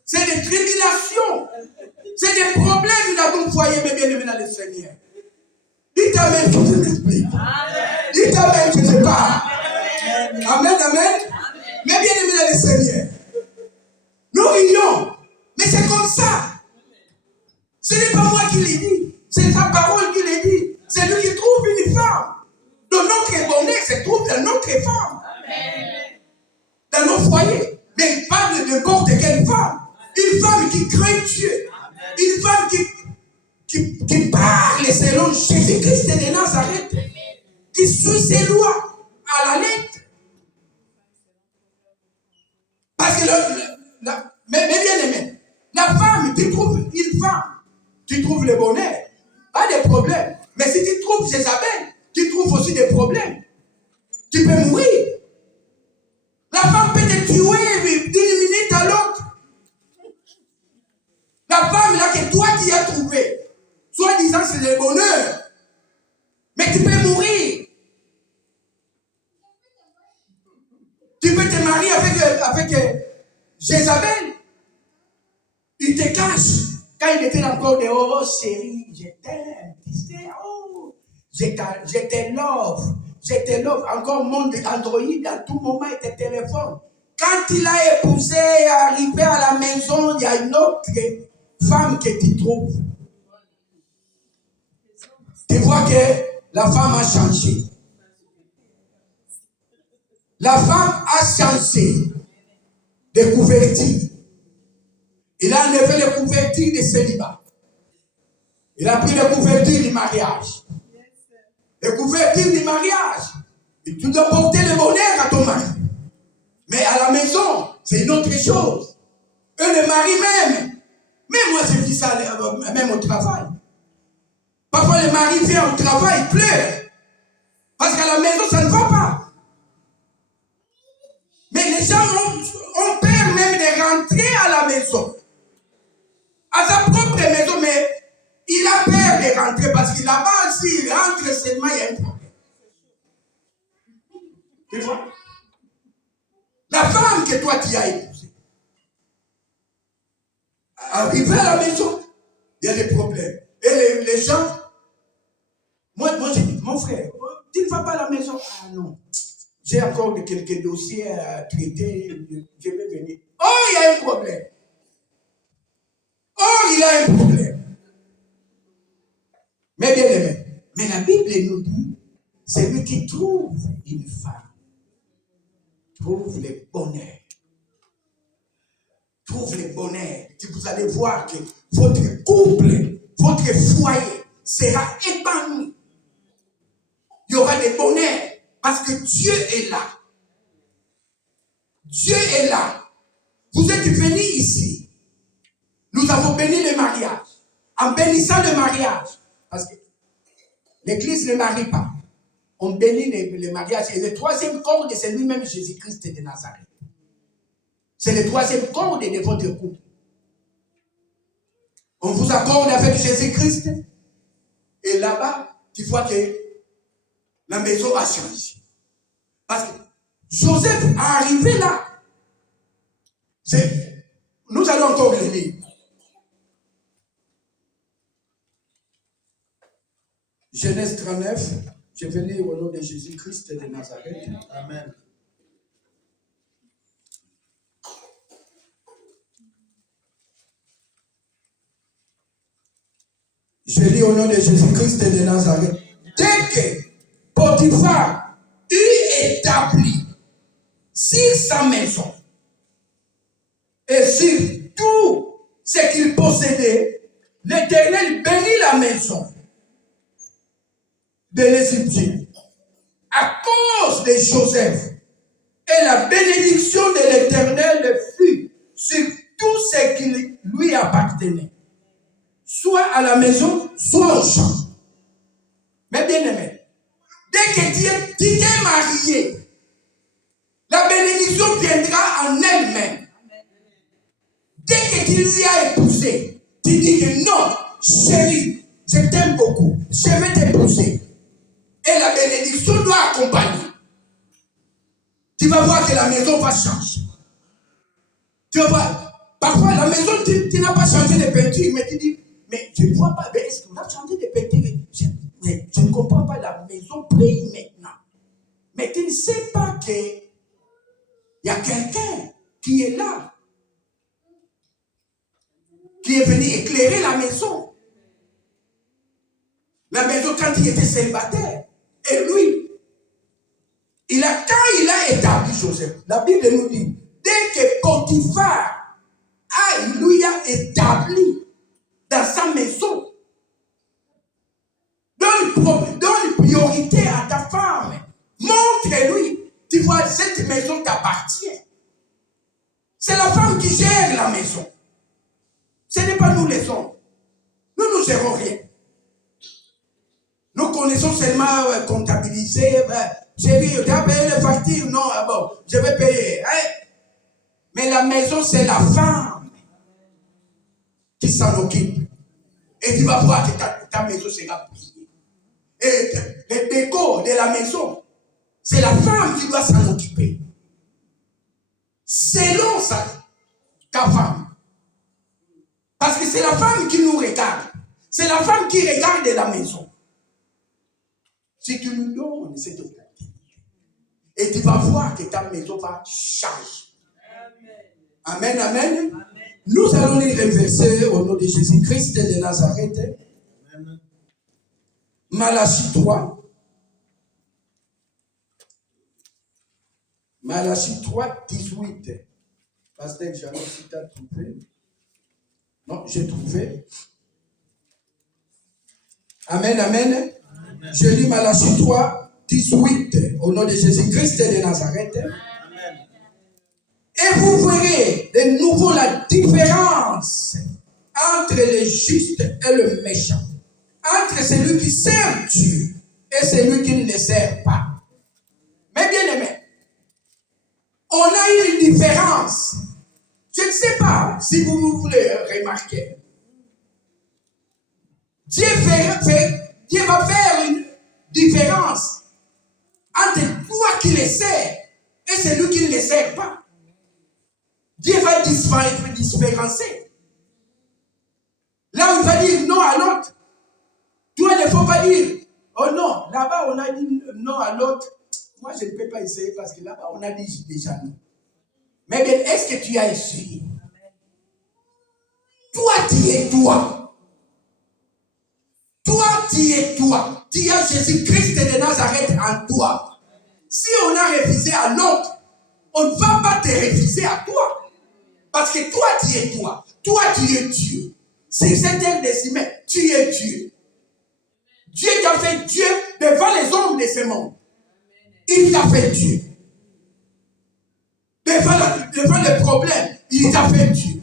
C'est des tribulations. C'est des problèmes dans ton foyer, mes bien-aimés dans le Seigneur. Dites Amen que je m'explique. Dites Amen que je parle. Amen, Amen. Mes bien-aimés dans le Seigneur. Nous rions. Mais c'est comme ça. Ce n'est pas moi qui l'ai dit. C'est sa parole qui l'a dit. C'est lui qui trouve une femme. Dans notre bonheur se trouve dans notre femme. Dans nos foyers. Mais il parle de n'importe quelle femme. Une femme qui craint Dieu. Une femme qui parle selon Jésus-Christ de Nazareth. Qui suit ses lois à la lettre. Parce que mais bien aimé, la femme, tu trouves une femme, tu trouves le bonheur, pas de problème. Mais si tu trouves Jézabel, tu trouves aussi des problèmes. Tu peux mourir. La femme peut te tuer d'une minute à l'autre. La femme là que toi tu as trouvée, soi-disant c'est le bonheur, mais tu peux mourir. Tu peux te marier avec Jézabel. Il te cache. Quand il était encore dehors, oh chérie, je t'aime, tu sais, oh, je te love. Encore monde Android, à tout moment, il te téléphone. Quand il a épousé, arrivé à la maison, il y a une autre femme que tu trouves. Tu vois que la femme a changé. La femme a changé de couverture. Il a enlevé les couvertures de célibat. Il a pris les couvertures du mariage. Les couvertures du mariage. Et tu dois porter le bonheur à ton mari. Mais à la maison, c'est une autre chose. Eux, le mari même. Mais moi, j'ai vu ça même au travail. Parfois, le mari vient au travail, il pleure. Parce qu'à la maison, ça ne va pas. Mais les gens ont peur même de rentrer à la maison. À sa propre maison, mais il a peur de rentrer parce qu'il là-bas, s'il rentre seulement, il y a un problème. Tu vois? La femme que toi tu as épousée, arrivée à la maison, il y a des problèmes. Et les gens, moi je dis, mon frère, tu ne vas pas à la maison. Ah non, j'ai encore quelques dossiers à traiter, je vais venir. Oh, il y a un problème. Oh, il a un problème. Mais bien aimé, mais la Bible nous dit, celui qui trouve une femme, trouve le bonheur. Trouve le bonheur. Vous allez voir que votre couple, votre foyer sera épanoui. Il y aura des bonheurs parce que Dieu est là. Dieu est là. Vous êtes venus ici. Nous avons béni le mariage. En bénissant le mariage, parce que l'Église ne marie pas. On bénit le mariage. Et le troisième corde, c'est lui-même Jésus-Christ de Nazareth. C'est le troisième corde de votre couple. On vous accorde avec Jésus-Christ. Et là-bas, tu vois que la maison a changé. Parce que Joseph est arrivé là. Nous allons encore le lire. Genèse 39, je vais lire au nom de Jésus-Christ de Nazareth. Amen. Je lis au nom de Jésus-Christ de Nazareth. Dès que Potiphar eut établi sur sa maison et sur tout ce qu'il possédait, l'Éternel bénit la maison de l'Égyptien à cause de Joseph. Et la bénédiction de l'Éternel fut sur tout ce qui lui appartenait, soit à la maison, soit au champ. Mais bien aimé, dès que tu t'es marié, tu lui as épousé, tu dis que non, chérie, je t'aime beaucoup, je vais t'épouser. Et la bénédiction doit accompagner. Tu vas voir que la maison va changer. Tu vas voir, parfois la maison, tu n'as pas changé de peinture, mais tu dis, mais je ne vois pas, mais est-ce qu'on a changé de peinture? Mais je ne comprends pas, la maison brille maintenant. Mais tu ne sais pas qu'il y a quelqu'un qui est là, qui est venu éclairer la maison. La maison quand il était célibataire. Et lui, quand il a établi Joseph, la Bible nous dit, dès que Potiphar lui a établi dans sa maison, donne priorité à ta femme, montre-lui, tu vois, cette maison t'appartient. C'est la femme qui gère la maison. Ce n'est pas nous les hommes. Nous ne gérons rien. Nous connaissons seulement comptabiliser. Chérie, tu as payé les factures? Non, bon, je vais payer. Hein? Mais la maison, c'est la femme qui s'en occupe. Et tu vas voir que ta maison sera pliée. Et le décor de la maison, c'est la femme qui doit s'en occuper. Selon ça, ta femme. Parce que c'est la femme qui nous regarde. C'est la femme qui regarde la maison. Si tu lui donnes cette opportunité, et tu vas voir que ta maison va changer. Amen, amen. Amen. Nous allons les reverser au nom de Jésus-Christ de Nazareth. Amen. Malachie 3. Malachie 3, 18. Pasteur Jeannot, si tu as trouvé. Non, j'ai trouvé. Amen, amen. Amen. Je lis Malachie 3, 18. Au nom de Jésus-Christ de Nazareth. Amen. Et vous verrez de nouveau la différence entre le juste et le méchant. Entre celui qui sert Dieu et celui qui ne le sert pas. Mais bien aimé, on a une différence. Je ne sais pas si vous voulez remarquer. Dieu va faire une différence entre toi qui le sers et celui qui ne le sert pas. Dieu va différencier. Là où il va dire non à l'autre, toi il ne faut pas dire oh non, là-bas on a dit non à l'autre. Moi je ne peux pas essayer parce que là-bas on a dit déjà non. Mais bien, est-ce que tu as essayé? Toi tu es toi. Toi tu es toi. Tu as Jésus-Christ de Nazareth en toi. Si on a refusé à l'autre, on ne va pas te refuser à toi. Parce que toi, tu es toi. Toi, tu es Dieu. C'est cette terre décimée. Tu es Dieu. Dieu t'a fait Dieu devant les hommes de ce monde. Il t'a fait Dieu. Devant les problèmes, il t'a fait Dieu.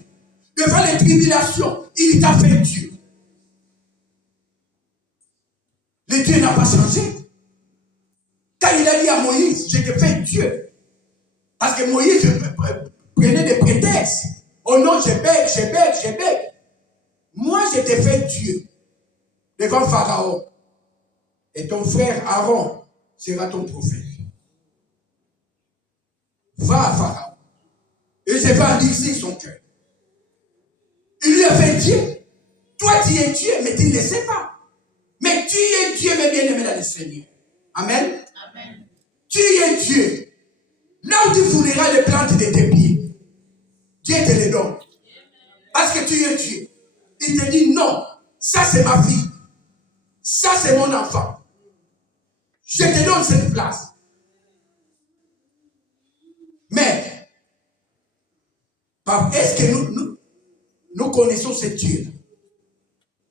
Devant les tribulations, il t'a fait Dieu. Le Dieu n'a pas changé. Quand il a dit à Moïse, je te fais Dieu. Parce que Moïse prenait des prétextes. Oh non, je bête. Moi, je te fais Dieu devant Pharaon. Et ton frère Aaron sera ton prophète. Va à Pharaon. Et je vais endurcir son cœur. Il lui a fait Dieu. Toi, tu es Dieu, mais tu ne le sais pas. Mais tu es Dieu, mais bien aimé dans le Seigneur. Amen. Amen. Tu es Dieu. Là où tu fourneras les plantes de tes pieds, Dieu te les donne. Parce que tu es Dieu. Il te dit non, ça c'est ma fille. Ça c'est mon enfant. Je te donne cette place. Mais, est-ce que nous connaissons ce Dieu?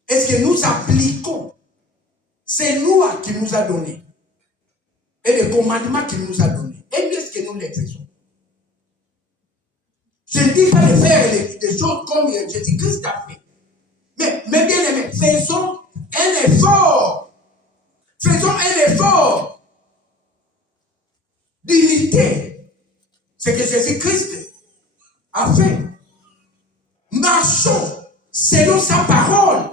Est-ce que nous appliquons ces lois qu'il nous a données et les commandements qu'il nous a donnés? Et est-ce que nous les faisons? Je ne dis pas de faire des choses comme Jésus-Christ a fait. Mais bien aimé, faisons un effort. Faisons un effort d'imiter ce que Jésus-Christ a fait. Marchons sa parole.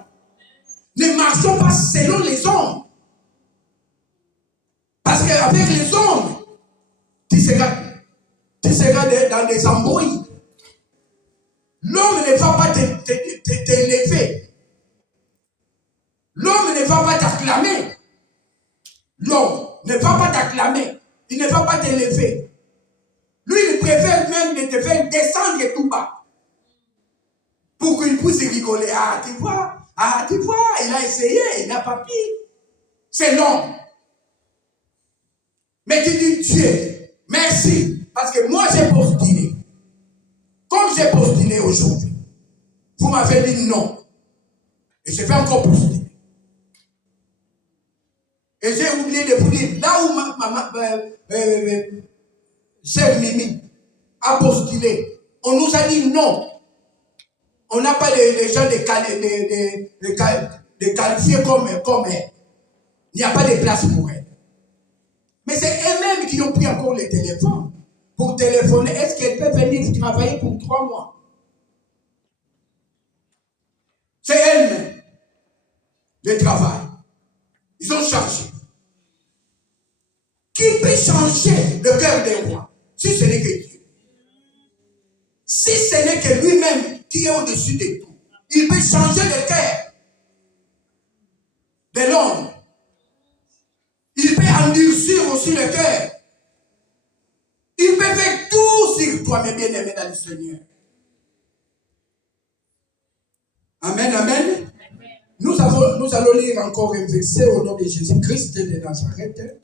Ne marchons pas selon les hommes. Parce qu'avec les hommes, tu seras dans des embrouilles. L'homme ne va pas t'élever. L'homme ne va pas t'acclamer. L'homme ne va pas t'acclamer. Il ne va pas t'élever. Lui, il préfère même de te faire descendre tout bas. Pour qu'il puisse rigoler. Ah, tu vois, il a essayé, il n'a pas pu. C'est l'homme. Mais tu dis, Dieu, merci. Parce que moi, j'ai postulé. Comme j'ai postulé aujourd'hui, vous m'avez dit non. Et je vais encore postuler. Et j'ai oublié de vous dire, là où chère Mimi a postulé, on nous a dit non. On n'a pas de gens de qualifiés comme elle. Il n'y a pas de place pour elle. Mais c'est elles-mêmes qui ont pris encore le téléphone pour téléphoner. Est-ce qu'elle peut venir travailler pour 3 mois? C'est elles-mêmes. Le travail. Ils ont changé. Qui peut changer le cœur des rois si ce n'est que Dieu? Si ce n'est que lui-même qui est au-dessus de tout, il peut changer le cœur de l'homme. Il peut endurcir aussi le cœur. Il peut faire tout sur toi, mes bien-aimés dans le Seigneur. Amen, amen. Nous allons lire encore un verset au nom de Jésus-Christ de Nazareth.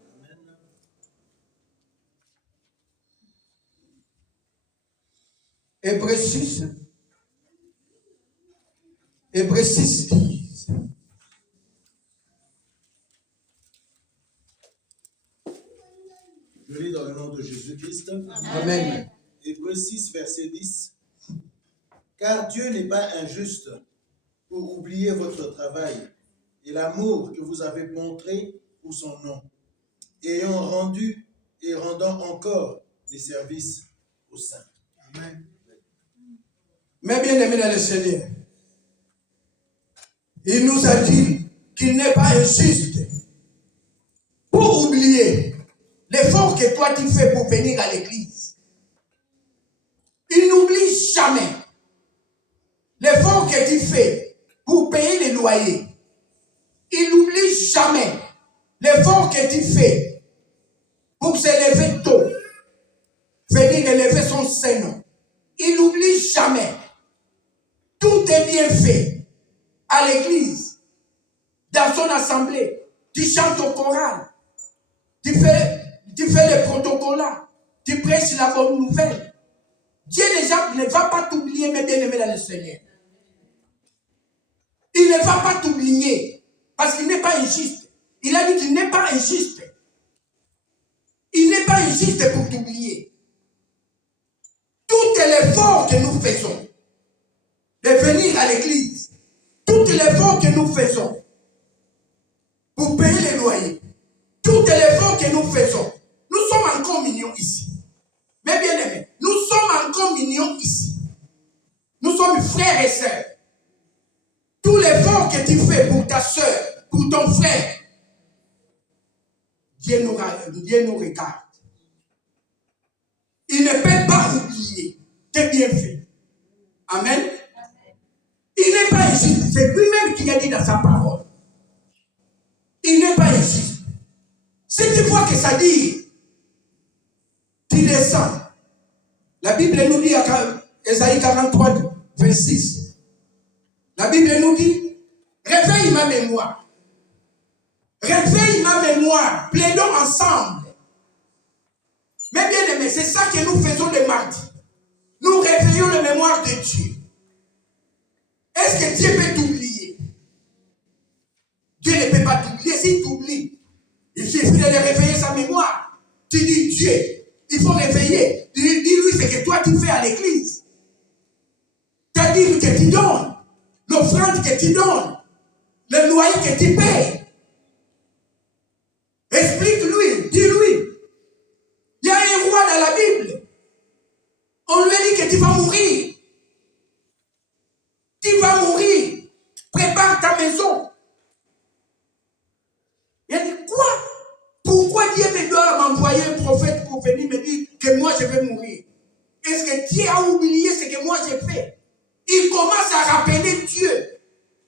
Hébreux 6, 10. Je lis dans le nom de Jésus-Christ. Amen. Hébreux 6, verset 10. Car Dieu n'est pas injuste pour oublier votre travail et l'amour que vous avez montré pour son nom, ayant rendu et rendant encore des services aux saints. Amen. Mais bien aimé dans le Seigneur, il nous a dit qu'il n'est pas injuste pour oublier l'effort que toi tu fais pour venir à l'église. Il n'oublie jamais l'effort que tu fais pour payer les loyers. Il n'oublie jamais l'effort que tu fais pour se lever tôt, venir élever son sein. Il n'oublie jamais. Tout est bien fait à l'église, dans son assemblée. Tu chantes au choral, tu fais les protocoles, tu prêches la bonne nouvelle. Dieu déjà ne va pas t'oublier, mes bien-aimés dans le Seigneur. Il ne va pas t'oublier parce qu'il n'est pas injuste. Il a dit qu'il n'est pas injuste. Il n'est pas injuste pour t'oublier. Tout l'effort que nous faisons de venir à l'église, tout l'effort que nous faisons pour payer les loyers, tout l'effort que nous faisons, nous sommes en communion ici. Mais bien aimés, nous sommes en communion ici. Nous sommes frères et sœurs. Tout l'effort que tu fais pour ta sœur, pour ton frère, Dieu nous regarde. Il ne peut pas oublier tes bienfaits. Amen. Il n'est pas injuste. C'est lui-même qui a dit dans sa parole. Il n'est pas injuste. Si tu vois que ça dit, tu descends. La Bible nous dit à Ésaïe 43, 26. La Bible nous dit, réveille ma mémoire. Réveille ma mémoire. Plaidons ensemble. Mais bien aimé, c'est ça que nous faisons le mardi. Nous réveillons la mémoire de Dieu. Est-ce que Dieu peut t'oublier? Dieu ne peut pas t'oublier. S'il t'oublie, il suffit de réveiller sa mémoire. Tu dis Dieu, il faut réveiller. Dis-lui ce que toi tu fais à l'église. Ta dîme que tu donnes, l'offrande que tu donnes, le loyer que tu payes. Explique-lui, dis-lui. Il y a un roi dans la Bible. On lui a dit que tu vas mourir. Tu vas mourir. pour venir me dire que moi je vais mourir. Est-ce que Dieu a oublié ce que moi j'ai fait? Il commence à rappeler Dieu.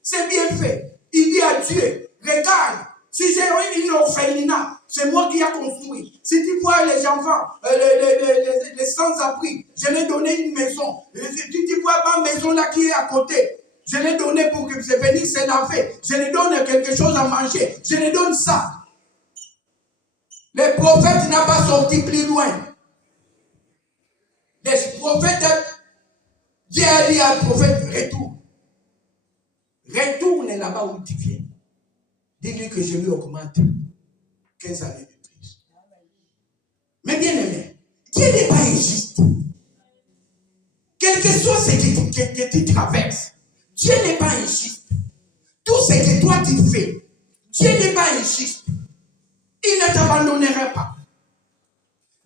C'est bien fait. Il dit à Dieu, regarde, si j'ai une orphelinat, c'est moi qui ai construit. Si tu vois les enfants, les sans-abri, je l'ai donné une maison. Si tu vois ma maison là qui est à côté, je l'ai donné pour que c'est venir se laver. Je lui donne quelque chose à manger. Je lui donne ça. Le prophète n'a pas sorti plus loin. Les prophètes, Dieu a dit à un prophète, retourne. Retourne là-bas où tu viens. Dis-lui que je lui augmente 15 années de plus. Mais bien aimé, Dieu n'est pas injuste. Quel que soit ce que tu traverses, Dieu n'est pas injuste. Tout ce que toi tu fais, Dieu n'est pas injuste. Il ne t'abandonnera pas.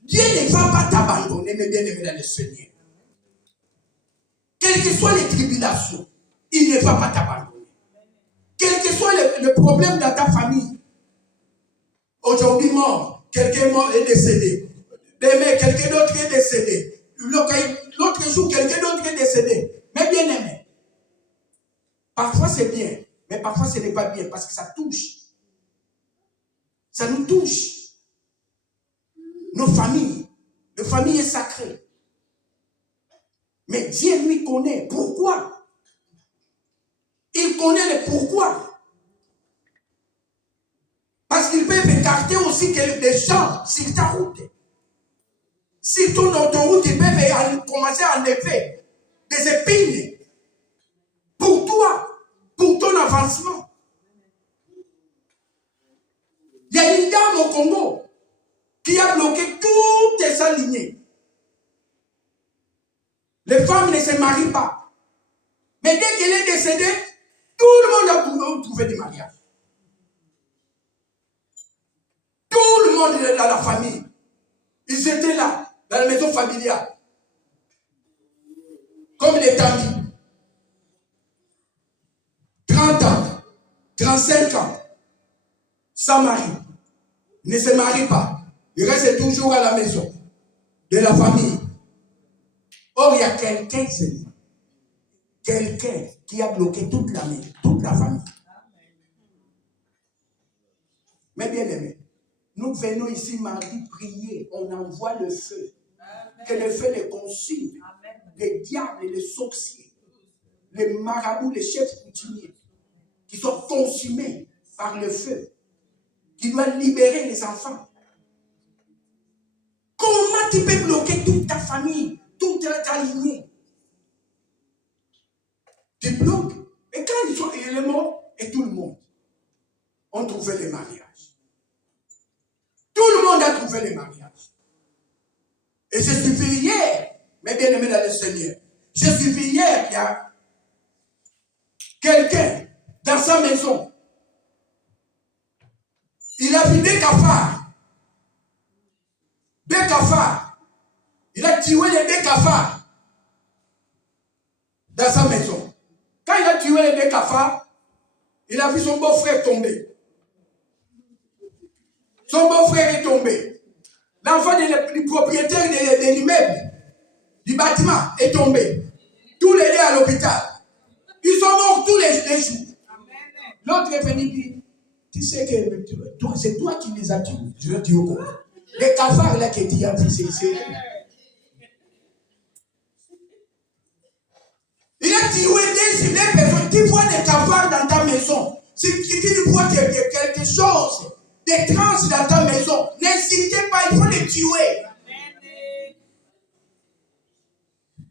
Dieu ne va pas t'abandonner, mais bien aimé dans le Seigneur. Quelles que soient les tribulations, il ne va pas t'abandonner. Quel que soit le problème dans ta famille, aujourd'hui mort, quelqu'un mort est décédé. Demain, quelqu'un d'autre est décédé. L'autre jour, quelqu'un d'autre est décédé. Mais bien aimé, parfois c'est bien, mais parfois ce n'est pas bien parce que ça touche. Ça nous touche. Nos familles est sacrée. Mais Dieu lui connaît. Pourquoi? Il connaît le pourquoi. Parce qu'ils peuvent écarter aussi des gens sur ta route. Si ton autoroute, ils peuvent commencer à enlever des épines pour toi, pour ton avancement. Il y a une dame au Congo qui a bloqué toutes sa lignée. Les femmes ne se marient pas. Mais dès qu'elle est décédée, tout le monde a trouvé des mariages. Tout le monde dans la famille. Ils étaient là, dans la maison familiale. Comme les tamis. 30 ans, 35 ans, sans mari. Ils ne se marient pas. Ils restent toujours à la maison de la famille. Or, il y a quelqu'un qui a bloqué toute la famille. Mais bien aimé, nous venons ici mardi prier, on envoie le feu. Que le feu les consume. Les diables et les sorciers, les marabouts, les chefs coutumiers, qui sont consumés par le feu, qui doivent libérer les enfants. Comment tu peux bloquer toute ta famille, toute ta lignée? Tu bloques. Et quand ils sont morts, et tout le monde ont trouvé les mariages. Tout le monde a trouvé les mariages. Et je suis vu hier, mais bien aimé dans le Seigneur, je suis vu hier qu'il y a quelqu'un dans sa maison. Il a vu des cafards. Des cafards. Il a tué les deux cafards dans sa maison. Quand il a tué les deux cafards, il a vu son beau-frère tomber. Son beau-frère est tombé. L'enfant du propriétaire de l'immeuble, du bâtiment, est tombé. Tous les deux à l'hôpital. Ils sont morts tous les jours. L'autre est venu dire, tu sais que c'est toi qui les as tués. Je vais dire comment. Les cafards là que tu as dit, c'est... Il a tué des personnes. Tu vois des cafards dans ta maison. Si tu vois quelque chose, des trans dans ta maison, n'insistez pas, il faut les tuer.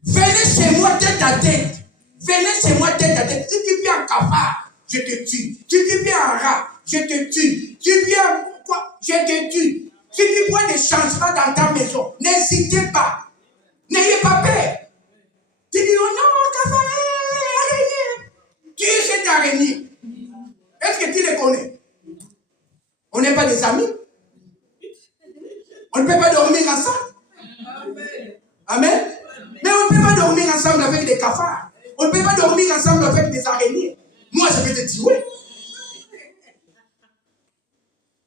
Venez chez moi tête à tête. Venez chez moi tête à tête. Si tu viens en cafard, je te tue. Si tu viens en rat, je te tue. Tu viens quoi? Je te tue. Si tu vois des changements dans ta maison, n'hésitez pas. N'ayez pas peur. Tu dis, oh non, cafard, araignée. Tu es cette araignée. Est-ce que tu les connais? On n'est pas des amis. On ne peut pas dormir ensemble. Amen. Mais on ne peut pas dormir ensemble avec des cafards. On ne peut pas dormir ensemble avec des araignées. Moi, je vais te tuer.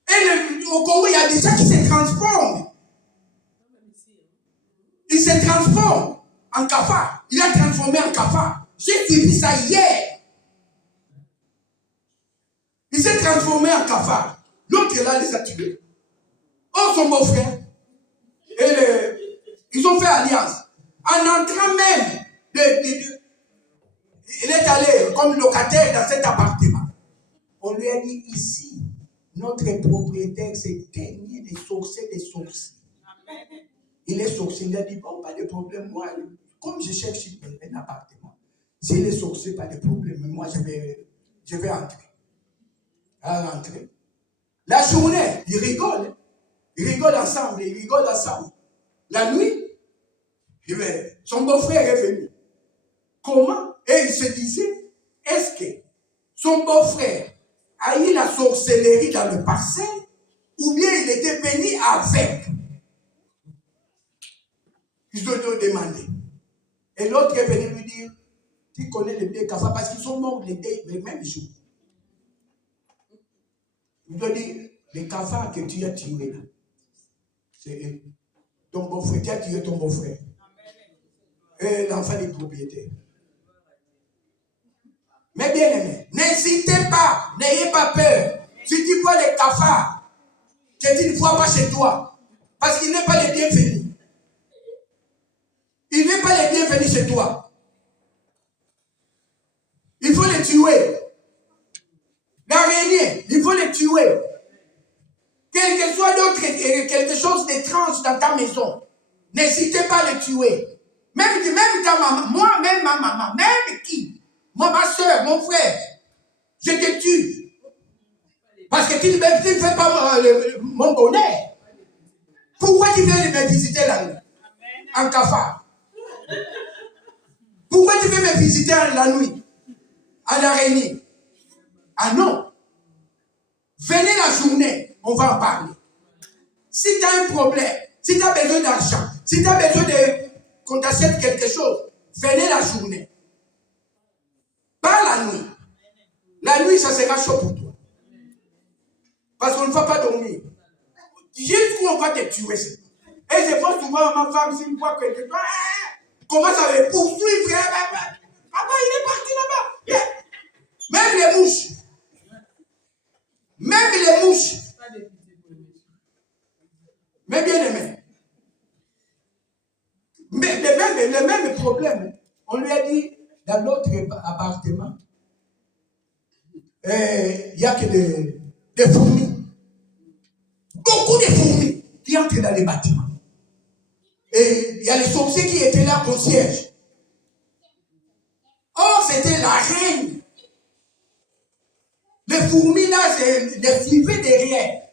Et au Congo, il y a des gens qui se transforment. transforme en cafard. Il a transformé en cafard. J'ai suivi ça hier. Il s'est transformé en cafard. L'autre là les a tués. Oh, son beau-frère. Ils ont fait alliance. En entrant même, il est allé comme locataire dans cet appartement. On lui a dit ici, notre propriétaire, c'est dernier des sorciers des sorciers. Il est sorcier. Il a dit, bon, pas de problème, moi, comme je cherche un appartement, s'il est sorcier, pas de problème, moi, je vais entrer. À rentrer. La journée, ils rigolent. Ils rigolent ensemble, ils rigolent ensemble. La nuit, son beau-frère est venu. Comment? Et il se disait, est-ce que son beau-frère a eu la sorcellerie dans le passé ou bien il était venu avec? Ils ont demandé. Et l'autre est venu lui dire, tu connais les deux cafards parce qu'ils sont morts les mêmes jours. Il doit dire, les cafards que tu as tués là, c'est ton beau-frère, tu as tué ton beau-frère. Et l'enfant du propriétaire. Mais bien aimé, n'hésitez pas, n'ayez pas peur. Si tu vois les cafards, tu ne vois pas chez toi. Parce qu'il n'est pas les bienvenus. Il n'est pas les bienvenus chez toi. Il faut les tuer. L'araignée, il faut les tuer. Quel que soit d'autre, quelque chose d'étrange dans ta maison, n'hésitez pas à les tuer. Même ta maman, moi, même ma maman, même qui? Moi, ma soeur, mon frère, je te tue. Parce que tu ne fais pas mon bonheur. Pourquoi tu viens me visiter la nuit? En cafard. Pourquoi tu viens me visiter la nuit? À l'araignée. Ah non. Venez la journée, on va en parler. Si tu as un problème, si tu as besoin d'argent, si tu as besoin qu'on t'achète quelque chose, venez la journée. Pas la nuit. La nuit, ça sera chaud pour toi. Parce qu'on ne va pas dormir. Jusqu'où on va te tuer. Et je pense souvent à ma femme, s'il voit quelque chose, commence à me poursuivre. Papa, il est parti là-bas. Même les mouches. Même les mouches. Mais bien aimé. Mais le même problème, on lui a dit, dans l'autre appartement, il n'y a que des fourmis. Beaucoup de fourmis qui entrent dans les bâtiments. Et il y a les sorciers qui étaient là concierge. Or, c'était la reine. Les fourmis là, les suivaient derrière.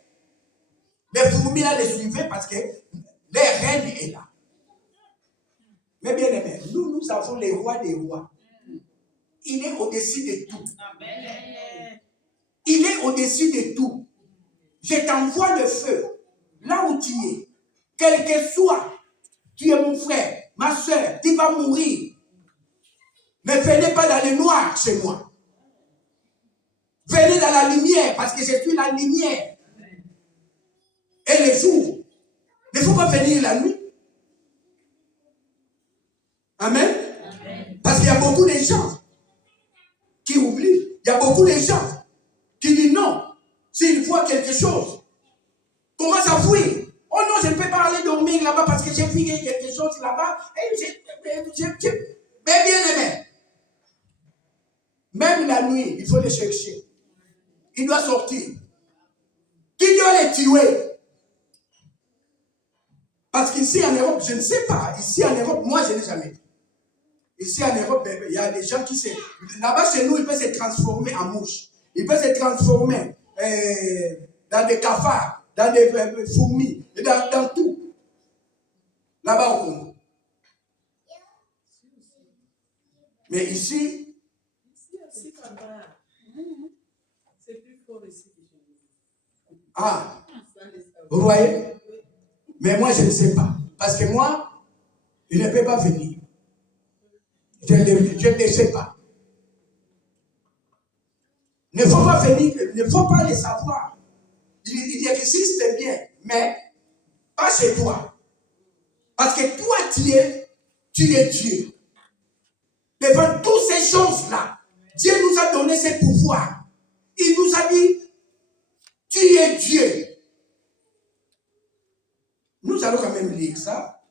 Les fourmis là, les suivaient parce que les reines est là. Mais bien aimé, nous avons les rois des rois. Il est au-dessus de tout. Il est au-dessus de tout. Je t'envoie le feu là où tu es. Quel que soit, tu es mon frère, ma soeur, tu vas mourir. Ne venez pas dans le noir chez moi. Venez dans la lumière parce que je suis la lumière. Et le jour, il ne faut pas venir la nuit. Amen. Parce qu'il y a beaucoup de gens qui oublient. Il y a beaucoup de gens qui disent non. S'il voit quelque chose, commence à fuir. Oh non, je ne peux pas aller dormir là-bas parce que j'ai vu quelque chose là-bas. Mais bien aimé, même la nuit, il faut les chercher. Il doit sortir. Qui doit les tuer? Parce qu'ici en Europe, je ne sais pas. Ici en Europe, moi, je n'ai jamais vu. Ici en Europe, il y a des gens qui se... Là-bas, chez nous, ils peuvent se transformer en mouches. Ils peuvent se transformer dans des cafards, dans des fourmis, dans tout. Là-bas au Congo. Mais ici... C'est plus fort ici que chez nous. Ah, vous voyez? Mais moi, je ne sais pas. Parce que moi, il ne peut pas venir. Je ne sais pas. Il ne faut pas venir, il ne faut pas les savoir. Il existe bien, mais pas chez toi. Parce que toi, tu es tu es Dieu. Devant toutes ces choses-là, Dieu nous a donné ce pouvoir. Il nous a dit, tu es Dieu. Nous allons quand même lire ça.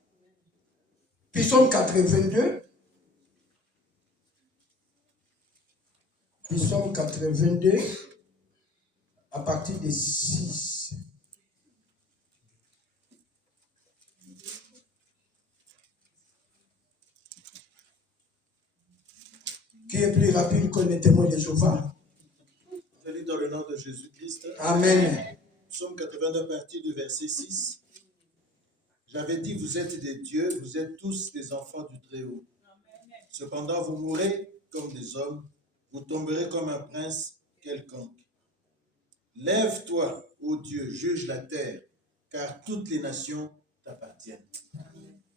Psaume 82. Psaume 82, à partir de 6. Qui est plus rapide que le témoin de Jéhovah? Je lis dans le nom de Jésus-Christ. Amen. Psaume 82, à partir du verset 6. J'avais dit, vous êtes des dieux, vous êtes tous des enfants du Très-Haut. Cependant, vous mourrez comme des hommes, vous tomberez comme un prince quelconque. Lève-toi, ô Dieu, juge la terre, car toutes les nations t'appartiennent.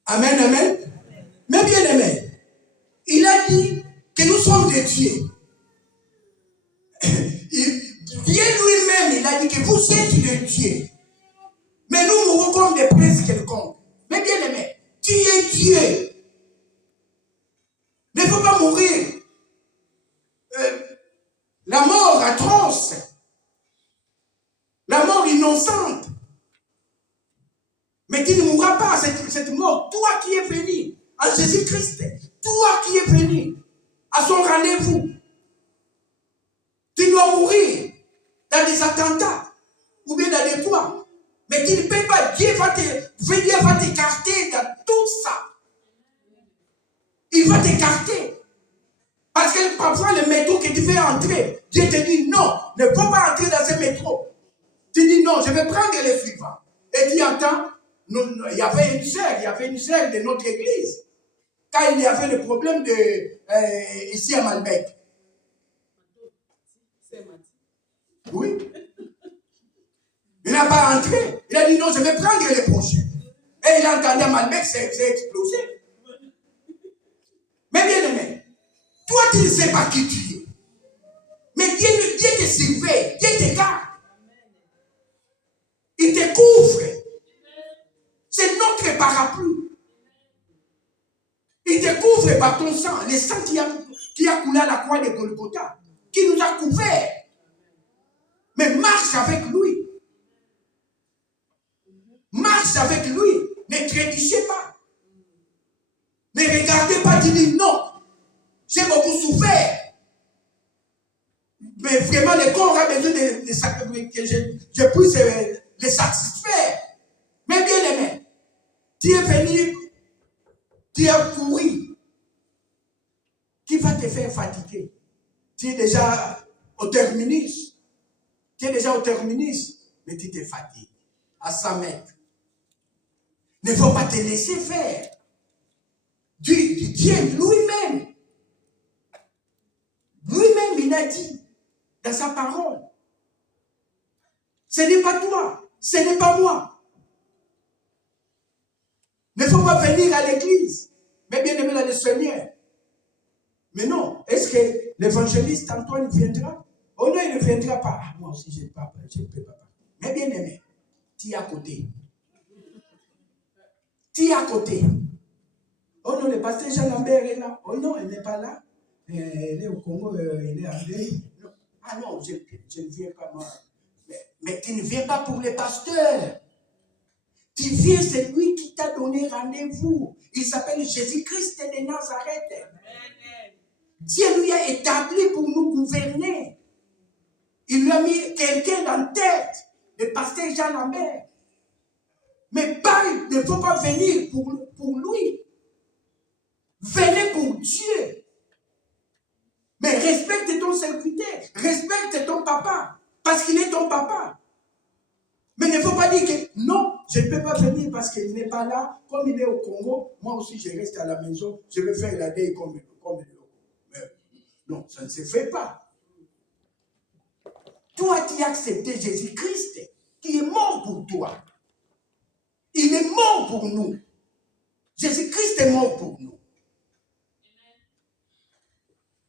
Amen, amen. Mais bien aimé, il a dit que nous sommes des dieux. Dieu lui-même, il a dit que vous êtes des dieux. Mais nous mourons comme des princes quelconques. Mais bien aimé, tu es Dieu. Il ne faut pas mourir. La mort atroce. La mort innocente. Mais tu ne mourras pas cette mort. Toi qui es venu en Jésus-Christ. Toi qui es venu à son rendez-vous. Tu dois mourir dans des attentats ou bien dans des toits. Mais tu ne peux pas. Dieu va t'écarter dans tout ça. Il va t'écarter. Parce que parfois, le métro que tu veux entrer, Dieu te dit non, ne peux pas entrer dans ce métro. Tu dis non, je vais prendre le suivant. Et tu entends, il y avait une sœur de notre église. Quand il y avait le problème ici à Malbec. Oui. Il n'a pas entré. Il a dit non, je vais prendre le prochain. Et il a entendu à Malbec, c'est explosé. Mais bien aimé, toi tu ne sais pas qui tu es. Mais Dieu te surveille, Dieu te garde. Il te couvre. C'est notre parapluie. Il te couvre par ton sang, le sang qui a coulé à la croix de Golgotha, qui nous a couverts. Mais marche avec lui. Marche avec lui. Ne trébuchez pas. Ne regardez pas, tu dis non. J'ai beaucoup souffert. Mais vraiment, le corps a besoin que je puisse les satisfaire. Mais bien aimé, tu es venu, tu as couru. Qui va te faire fatiguer? Tu es déjà au terminus. Tu es déjà au terminus, mais tu te fatigues à 100 mètres. Il ne faut pas te laisser faire. Dieu lui-même, il a dit dans sa parole, ce n'est pas toi, ce n'est pas moi. Il ne faut pas venir à l'église, mais bien aimé dans le Seigneur. Mais non, est-ce que l'évangéliste Antoine viendra? Oh non, il ne viendra pas. Ah, moi aussi, je ne peux pas. Mais bien aimé, tu es à côté. Tu es à côté. Oh non, le pasteur Jean Lambert est là. Oh non, il n'est pas là. Il est au Congo, il est en deuil. Ah non, je ne viens pas moi. Mais tu ne viens pas pour les pasteurs. Tu viens, c'est lui qui t'a donné rendez-vous. Il s'appelle Jésus-Christ de Nazareth. Amen. Dieu lui a établi pour nous gouverner. Il lui a mis quelqu'un dans la tête, le pasteur Jean Lambert. Mais il ne faut pas venir pour lui. Venez pour Dieu. Mais respecte ton serviteur, respecte ton papa, parce qu'il est ton papa. Mais il ne faut pas dire que non, je ne peux pas venir parce qu'il n'est pas là, comme il est au Congo, moi aussi je reste à la maison, je vais faire la deuil comme mais non, ça ne se fait pas. Toi, tu as accepté Jésus-Christ, qui est mort pour toi. Il est mort pour nous. Jésus-Christ est mort pour nous.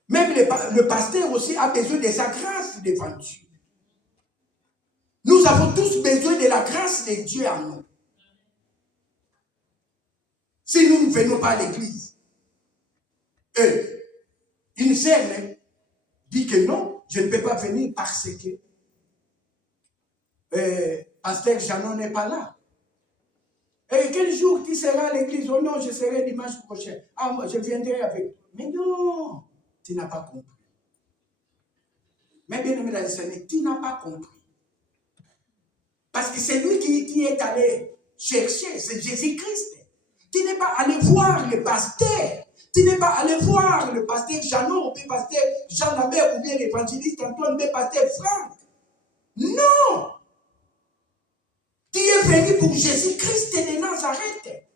Même le pasteur aussi a besoin de sa grâce devant Dieu. Nous avons tous besoin de la grâce de Dieu en nous. Si nous ne venons pas à l'église, Et une scène dit que non, je ne peux pas venir parce que Pasteur Janon n'est pas là. Et quel jour tu seras à l'église? Oh non, je serai dimanche prochain. Ah, moi, je viendrai avec toi. Mais non, tu n'as pas compris. Mais bien aimé dans le Seigneur, tu n'as pas compris. Parce que c'est lui qui est allé chercher, c'est Jésus-Christ. Tu n'es pas allé voir le pasteur. Tu n'es pas allé voir le pasteur Janon, ou le pasteur Jean Lambert, ou bien l'évangéliste Antoine, ou le pasteur Franck. Non! Tu es venu pour Jésus-Christ de Nazareth.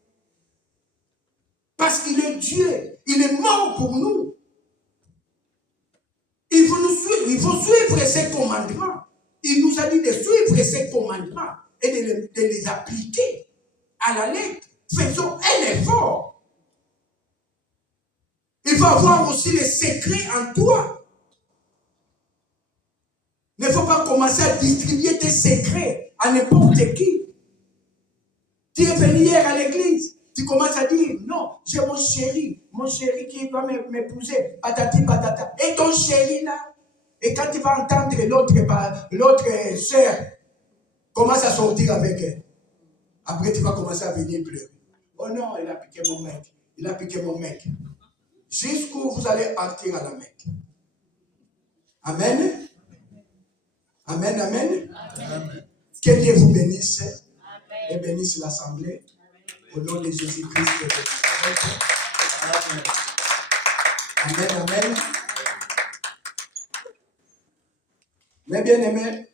Parce qu'il est Dieu. Il est mort pour nous. Il faut nous suivre. Il faut suivre ses commandements. Il nous a dit de suivre ses commandements et de les appliquer à la lettre. Faisons un effort. Il faut avoir aussi les secrets en toi. Il ne faut pas commencer à distribuer tes secrets à n'importe qui. Tu es venu hier à l'église, tu commences à dire, non, j'ai mon chéri qui va m'épouser, patati patata. Et ton chéri là, et quand tu vas entendre l'autre sœur commence à sortir avec elle, après tu vas commencer à venir pleurer. Oh non, il a piqué mon mec, il a piqué mon mec. Jusqu'où vous allez partir à la Mecque. Amen. Amen, amen. Amen. Que Dieu vous bénisse. Amen. Et bénisse l'assemblée. Au nom de Jésus-Christ de Nazareth. Amen. Amen, amen. Mes bien-aimés,